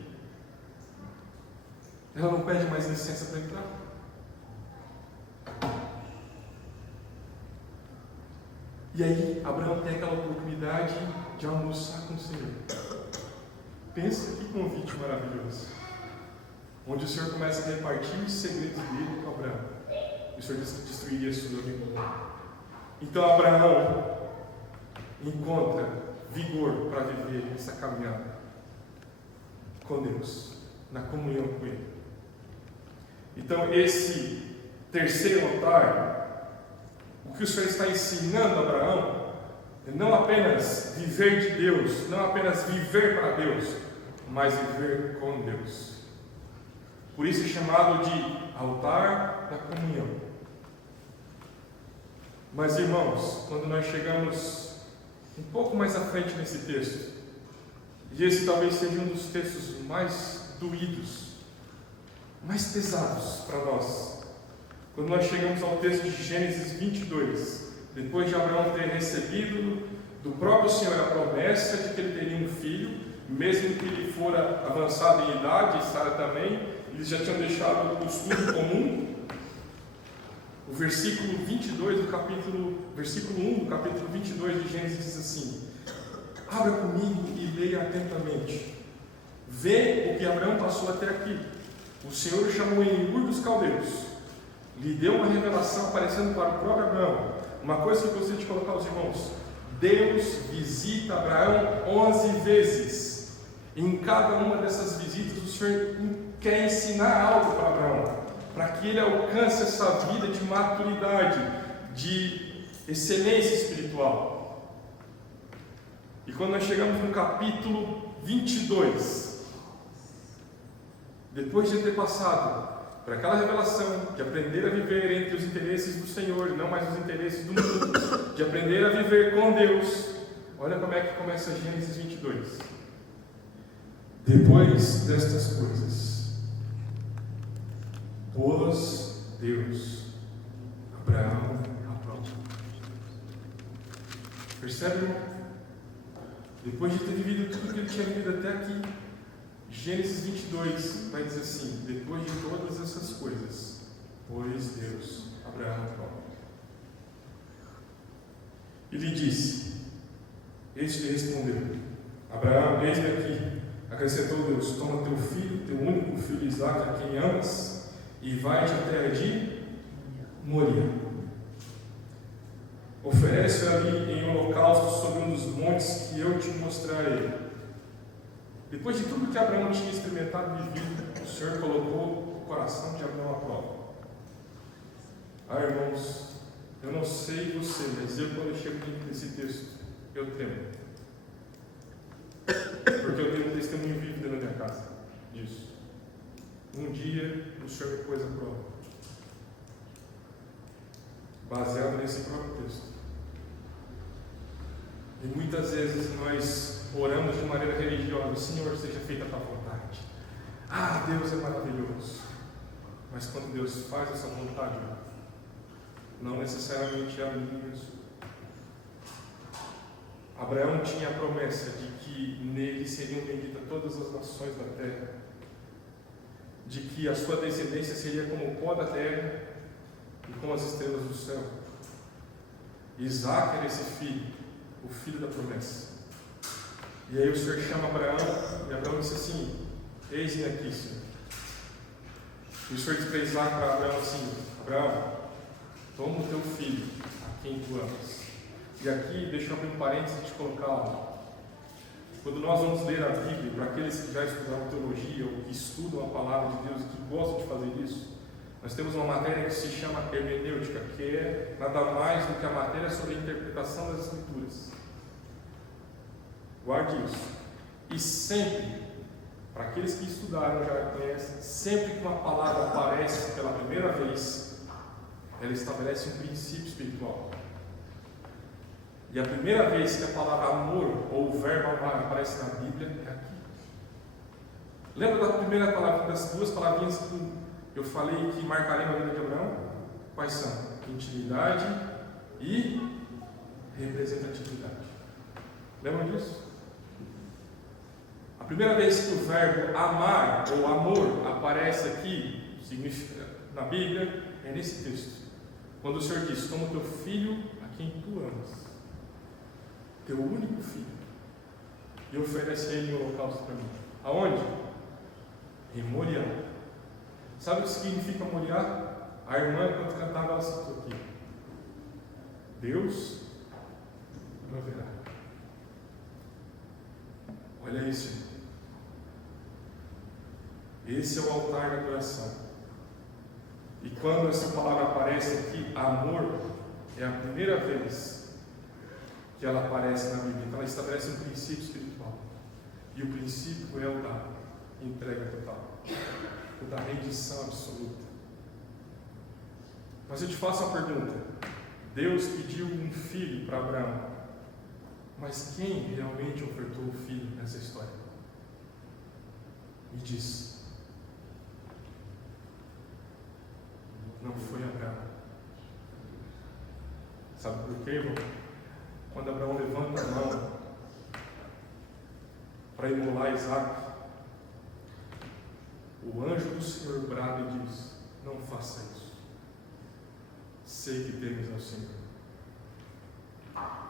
ó. Ela não pede mais licença para entrar. E aí, Abraão tem aquela oportunidade de almoçar com o Senhor. Pensa que convite maravilhoso. Onde o Senhor começa a repartir os segredos dele com Abraão. E o Senhor disse que destruiria Sodoma. Então, Abraão encontra vigor para viver essa caminhada com Deus, na comunhão com Ele. Então, esse terceiro altar, o que o Senhor está ensinando a Abraão é não apenas viver de Deus, não apenas viver para Deus, mas viver com Deus. Por isso é chamado de altar da comunhão. Mas, irmãos, quando nós chegamos um pouco mais à frente nesse texto, e esse talvez seja um dos textos mais doídos, mais pesados para nós, quando nós chegamos ao texto de Gênesis 22, depois de Abraão ter recebido do próprio Senhor a promessa de que ele teria um filho, mesmo que ele fora avançado em idade, e Sara também, eles já tinham deixado o costume comum. O versículo 22 do capítulo, versículo 1 do capítulo 22 de Gênesis diz assim: abra comigo e leia atentamente. Vê o que Abraão passou até aqui. O Senhor chamou em Ur dos Caldeus, lhe deu uma revelação aparecendo para o próprio Abraão. Uma coisa que eu gostaria de colocar aos irmãos: Deus visita Abraão 11 vezes. Em cada uma dessas visitas, o Senhor quer ensinar algo para Abraão, para que ele alcance essa vida de maturidade, de excelência espiritual. E quando nós chegamos no capítulo 22, depois de ter passado por aquela revelação, de aprender a viver entre os interesses do Senhor e não mais os interesses do mundo, de aprender a viver com Deus, olha como é que começa Gênesis 22. Depois destas coisas, pôs Deus Abraão à prova. Percebe, irmão? Depois de ter vivido tudo que ele tinha vivido até aqui, Gênesis 22 vai dizer assim: depois de todas essas coisas, pôs Deus Abraão à prova. E lhe disse, este respondeu: Abraão, eis-me aqui. Acrescentou Deus: toma teu filho, teu único filho Isaque, a quem amas, e vai-te à terra de Moria. Oferece ali em holocausto sobre um dos montes que eu te mostrarei. Depois de tudo que Abraão tinha experimentado e vivido, o Senhor colocou o coração de Abraão à prova. Irmãos, eu não sei você, mas eu, quando eu chego nesse texto, eu tremo. Porque eu tenho um testemunho vivo dentro da minha casa disso. Um dia o Senhor me pôs à prova, baseado nesse próprio texto. E muitas vezes nós oramos de maneira religiosa: Senhor, seja feita a tua vontade. Ah, Deus é maravilhoso. Mas quando Deus faz essa vontade, não necessariamente é a minha e a sua. Abraão tinha a promessa de que nele seriam benditas todas as nações da terra, de que a sua descendência seria como o pó da terra e como as estrelas do céu. Isaque era esse filho, o filho da promessa. E aí o Senhor chama Abraão, e Abraão disse assim: eis-me aqui, Senhor. E o Senhor diz para Isaque, para Abraão assim: Abraão, toma o teu filho, a quem tu amas, E aqui, deixa eu abrir um parênteses de colocar, quando nós vamos ler a Bíblia, para aqueles que já estudaram teologia ou que estudam a palavra de Deus e que gostam de fazer isso, nós temos uma matéria que se chama hermenêutica, que é nada mais do que a matéria sobre a interpretação das Escrituras. Guarde isso. E sempre, para aqueles que estudaram já conhecem, sempre que uma palavra aparece pela primeira vez, ela estabelece um princípio espiritual. E a primeira vez que a palavra amor ou o verbo amar aparece na Bíblia é aqui. Lembra da primeira palavra, das duas palavrinhas que eu falei que marcariam a vida de Abraão? Quais são? Intimidade e representatividade. Lembra disso? A primeira vez que o verbo amar ou amor aparece aqui, significa, na Bíblia, é nesse texto. Quando o Senhor diz: toma teu filho a quem tu amas, teu único filho, e oferece ele em holocausto para mim. Aonde? Em Moriá. Sabe o que significa Moriá? A irmã, quando cantava, ela citou aqui: Deus proverá. Olha isso. Esse é o altar da adoração. E quando essa palavra aparece aqui, amor, é a primeira vez que ela aparece na Bíblia. Então ela estabelece um princípio espiritual. E o princípio é o da entrega total, o da rendição absoluta. Mas eu te faço uma pergunta. Deus pediu um filho para Abraão, mas quem realmente ofertou o filho nessa história? Me diz. Não foi Abraão. Sabe por quê, irmão? Quando Abraão levanta a mão para imolar Isaac, o anjo do Senhor brada e diz: não faça isso. Sei que temes ao Senhor.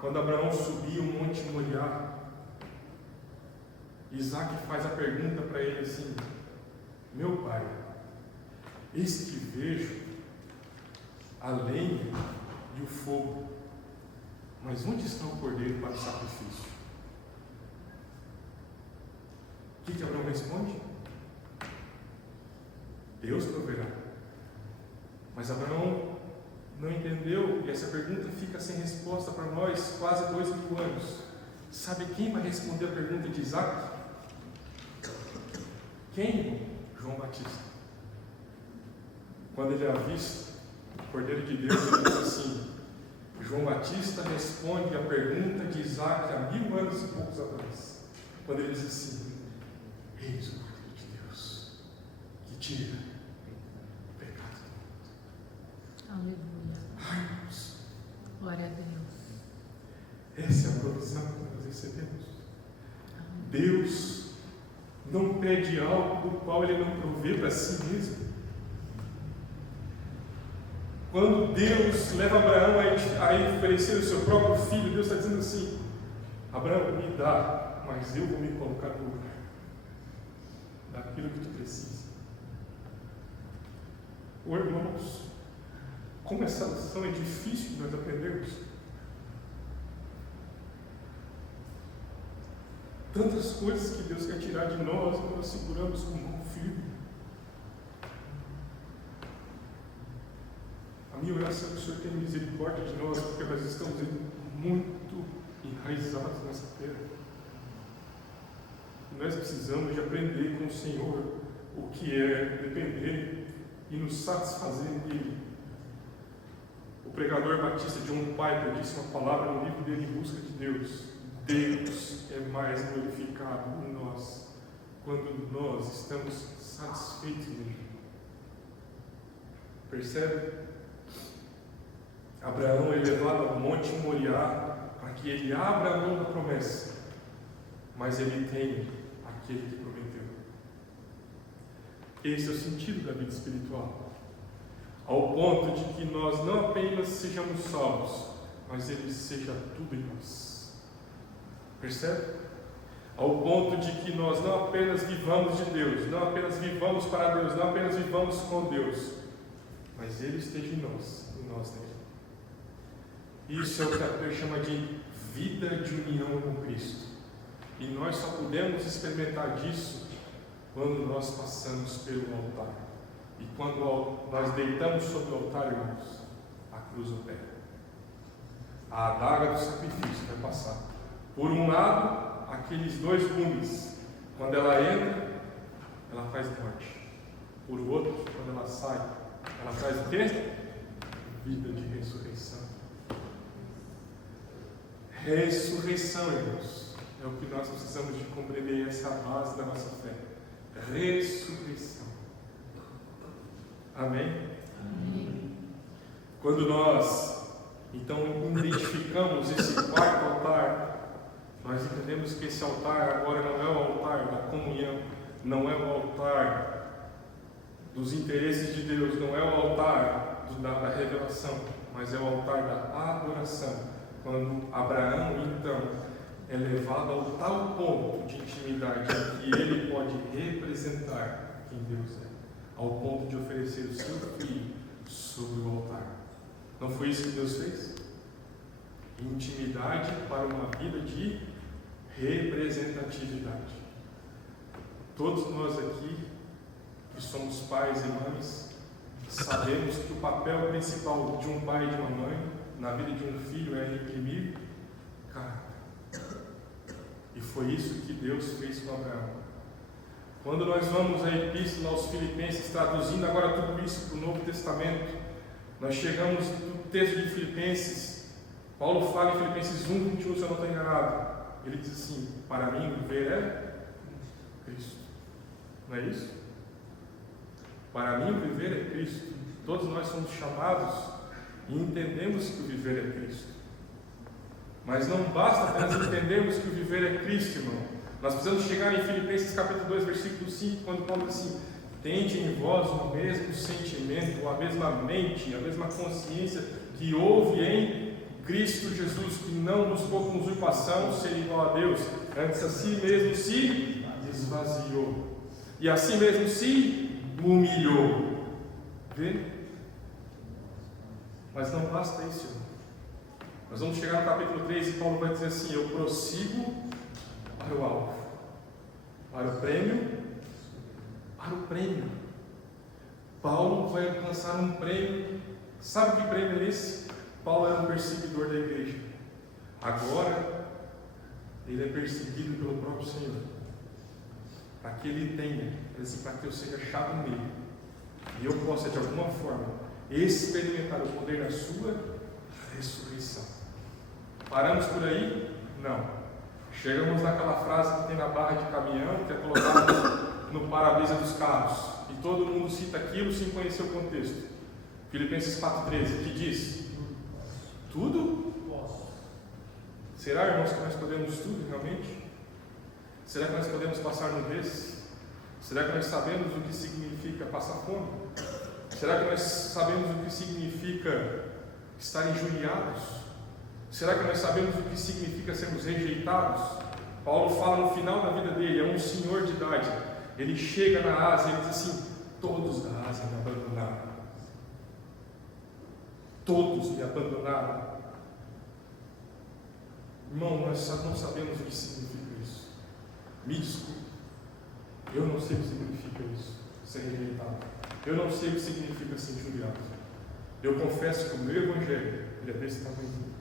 Quando Abraão subiu o monte Moriá, Isaac faz a pergunta para ele assim: meu pai, eis que vejo a lenha e o fogo, mas onde está o cordeiro para o sacrifício? O que Abraão responde? Deus proverá. Mas Abraão não entendeu, e essa pergunta fica sem resposta para nós quase 2000 anos. Sabe quem vai responder a pergunta de Isaac? Quem? João Batista. Quando ele avista o Cordeiro de Deus, ele diz assim: João Batista responde a pergunta de Isaac há 1000 anos e poucos atrás. Quando ele diz assim: eis o Cordeiro de Deus que tira o pecado do mundo. Aleluia. Ai, irmãos, Glória a Deus. essa é a provisão que nós recebemos. Deus não pede algo do qual Ele não provê para si mesmo. Quando Deus leva Abraão a oferecer o seu próprio filho, Deus está dizendo assim: Abraão, me dá, mas eu vou me colocar no lugar daquilo que tu precisa. Oh, irmãos, como essa lição é difícil de nós aprendermos. Tantas coisas que Deus quer tirar de nós e nós seguramos com mão firme. A minha oração é que o Senhor tenha misericórdia de nós, porque nós estamos muito enraizados nessa terra. E nós precisamos de aprender com o Senhor o que é depender e nos satisfazer nele. O pregador batista John Piper disse uma palavra no livro dele, Em Busca de Deus: Deus é mais glorificado em nós quando nós estamos satisfeitos nele. Percebe? Abraão é levado ao monte Moriá para que ele abra a mão da promessa, mas ele tem aquele que prometeu. Esse é o sentido da vida espiritual, ao ponto de que nós não apenas sejamos salvos, mas ele seja tudo em nós. Percebe? Ao ponto de que nós não apenas vivamos de Deus, não apenas vivamos para Deus, não apenas vivamos com Deus, mas ele esteja em nós e nós nele. Isso é o que a Bíblia chama de vida de união com Cristo. E nós só podemos experimentar disso quando nós passamos pelo altar. E quando nós deitamos sobre o altar, irmãos, a cruz opera. A adaga do sacrifício vai passar. Por um lado, aqueles dois gumes. Quando ela entra, ela traz morte. Por outro, quando ela sai, ela traz o quê? Vida de ressurreição. Ressurreição, irmãos, é o que nós precisamos de compreender. Essa é a base da nossa fé. Ressurreição. Amém? Amém. Quando nós, então, identificamos esse quarto altar, nós entendemos que esse altar agora não é o altar da comunhão, não é o altar dos interesses de Deus, não é o altar da revelação, mas é o altar da adoração. Quando Abraão, então, é levado ao tal ponto de intimidade que ele pode representar quem Deus é, ao ponto de oferecer o seu filho sobre o altar. Não foi isso que Deus fez? Intimidade para uma vida de representatividade. Todos nós aqui, que somos pais e mães, sabemos que o papel principal de um pai e de uma mãe na vida de um filho é imprimir caráter. E foi isso que Deus fez com Abraão. Quando nós vamos à Epístola aos Filipenses, traduzindo agora tudo isso para o Novo Testamento, nós chegamos no texto de Filipenses. Paulo fala em Filipenses 1, 21, se eu não estou enganado. Ele diz assim: para mim, viver é Cristo. Não é isso? Para mim, o viver é Cristo. Todos nós somos chamados e entendemos que o viver é Cristo. Mas não basta apenas entendermos que o viver é Cristo, irmão. Nós precisamos chegar em Filipenses capítulo 2, versículo 5, quando Paulo diz assim: tende em vós o mesmo sentimento, a mesma mente, a mesma consciência que houve em Cristo Jesus, que não buscou com usurpação ser igual a Deus, antes a si mesmo se esvaziou, e a si mesmo se humilhou. Vê? Mas não basta isso, irmão. Nós vamos chegar no capítulo 3 e Paulo vai dizer assim: eu prossigo para o alvo, para o prêmio, Paulo vai alcançar um prêmio. Sabe que prêmio é esse? Paulo era um perseguidor da igreja. Agora, ele é perseguido pelo próprio Senhor, para que ele tenha, para que eu seja achado nele, e eu possa de alguma forma experimentar o poder da sua ressurreição. Paramos por aí? Não. Chegamos naquela frase que tem na barra de caminhão, que é colocada no para-brisa dos carros, e todo mundo cita aquilo sem conhecer o contexto. Filipenses 4,13, que diz: tudo? Será, irmãos, que nós podemos tudo realmente? Será que nós podemos passar nudez? Será que nós sabemos o que significa passar fome? Será que nós sabemos o que significa estar injuriados? Será que nós sabemos o que significa sermos rejeitados? Paulo fala no final da vida dele, é um senhor de idade. Ele chega na Ásia e ele diz assim: todos da Ásia me abandonaram. Todos me abandonaram. Irmão, nós não sabemos o que significa isso. Me desculpe, eu não sei o que significa isso, ser rejeitado. Eu não sei o que significa ser injuriado. Eu confesso que o meu evangelho, ele é desse tamanho.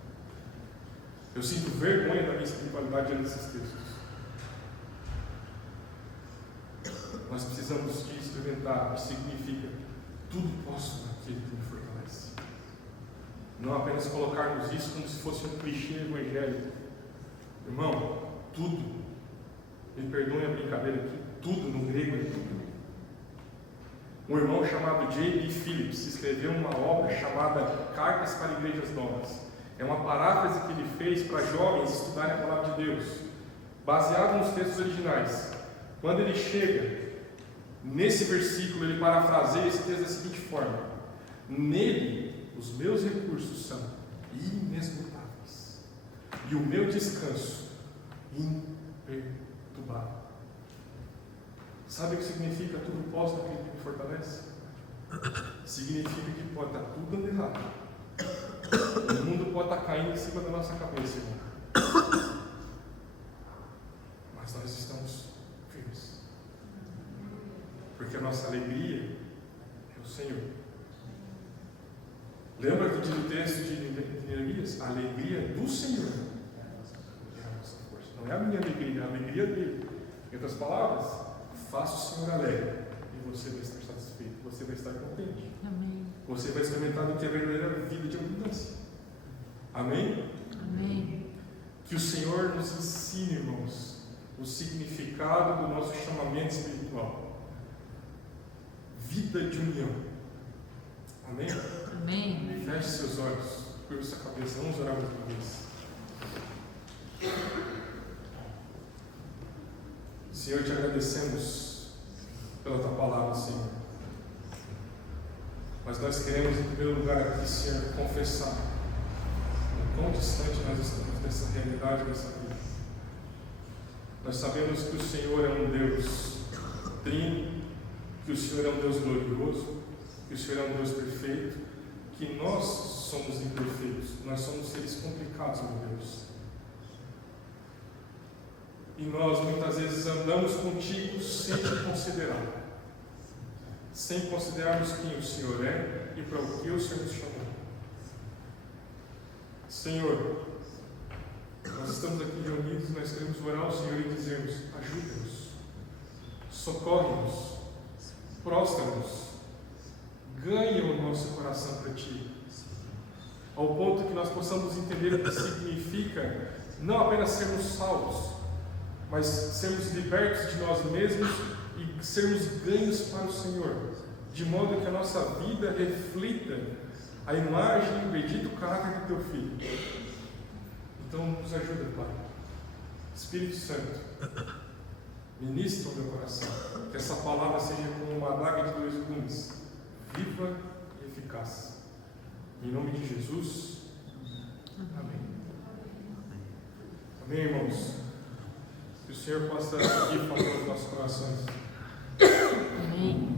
Eu sinto vergonha da minha espiritualidade diante desses textos. Nós precisamos de experimentar o que significa tudo posso naquele que me fortalece. Não apenas colocarmos isso como se fosse um clichê evangélico. Irmão, tudo, me perdoem a brincadeira aqui, tudo no grego é tudo. Um irmão chamado J.B. Phillips escreveu uma obra chamada Cartas para Igrejas Novas. É uma paráfrase que ele fez para jovens estudarem a palavra de Deus, baseado nos textos originais. Quando ele chega nesse versículo, ele parafraseia esse texto da seguinte forma: nele os meus recursos são inesgotáveis e o meu descanso imperturbável. Sabe o que significa tudo posso naquele que me fortalece? Significa que pode estar tudo dando errado, o mundo pode estar caindo em cima da nossa cabeça, irmão. Mas nós estamos firmes. Porque a nossa alegria é o Senhor. Lembra que diz o texto de Neemias? A alegria do Senhor é a nossa força. Não é a minha alegria, é a alegria dele. Em outras palavras, faça o Senhor alegre e você vai estar satisfeito, você vai estar contente. Amém. Você vai experimentar do que é a verdadeira vida de abundância. Amém? Amém. Que o Senhor nos ensine, irmãos, o significado do nosso chamamento espiritual. Vida de união. Amém? Amém. Feche seus olhos, curva sua cabeça, vamos orar mais uma vez. Senhor, te agradecemos pela tua palavra, Senhor. Mas nós queremos, em primeiro lugar, aqui, Senhor, confessar o quão distante nós estamos dessa realidade, dessa vida. Nós sabemos que o Senhor é um Deus trino, que o Senhor é um Deus glorioso, que o Senhor é um Deus perfeito, que nós somos imperfeitos, nós somos seres complicados, meu Deus. E nós muitas vezes andamos contigo sem te considerar, sem considerarmos quem o Senhor é e para o que o Senhor nos chamou. Senhor, nós estamos aqui reunidos, nós queremos orar ao Senhor e dizermos: ajuda-nos, socorre-nos, prostra-nos, ganha o nosso coração para Ti, ao ponto que nós possamos entender o que significa não apenas sermos salvos, mas sermos libertos de nós mesmos e sermos ganhos para o Senhor, de modo que a nossa vida reflita a imagem e o bendito caráter do Teu Filho. Então nos ajuda, Pai. Espírito Santo, ministra o meu coração, que essa palavra seja como uma adaga de 2 gumes, viva e eficaz. Em nome de Jesus. Amém. Amém, irmãos. Que o Senhor possa seguir falando nos nossos corações. Amém.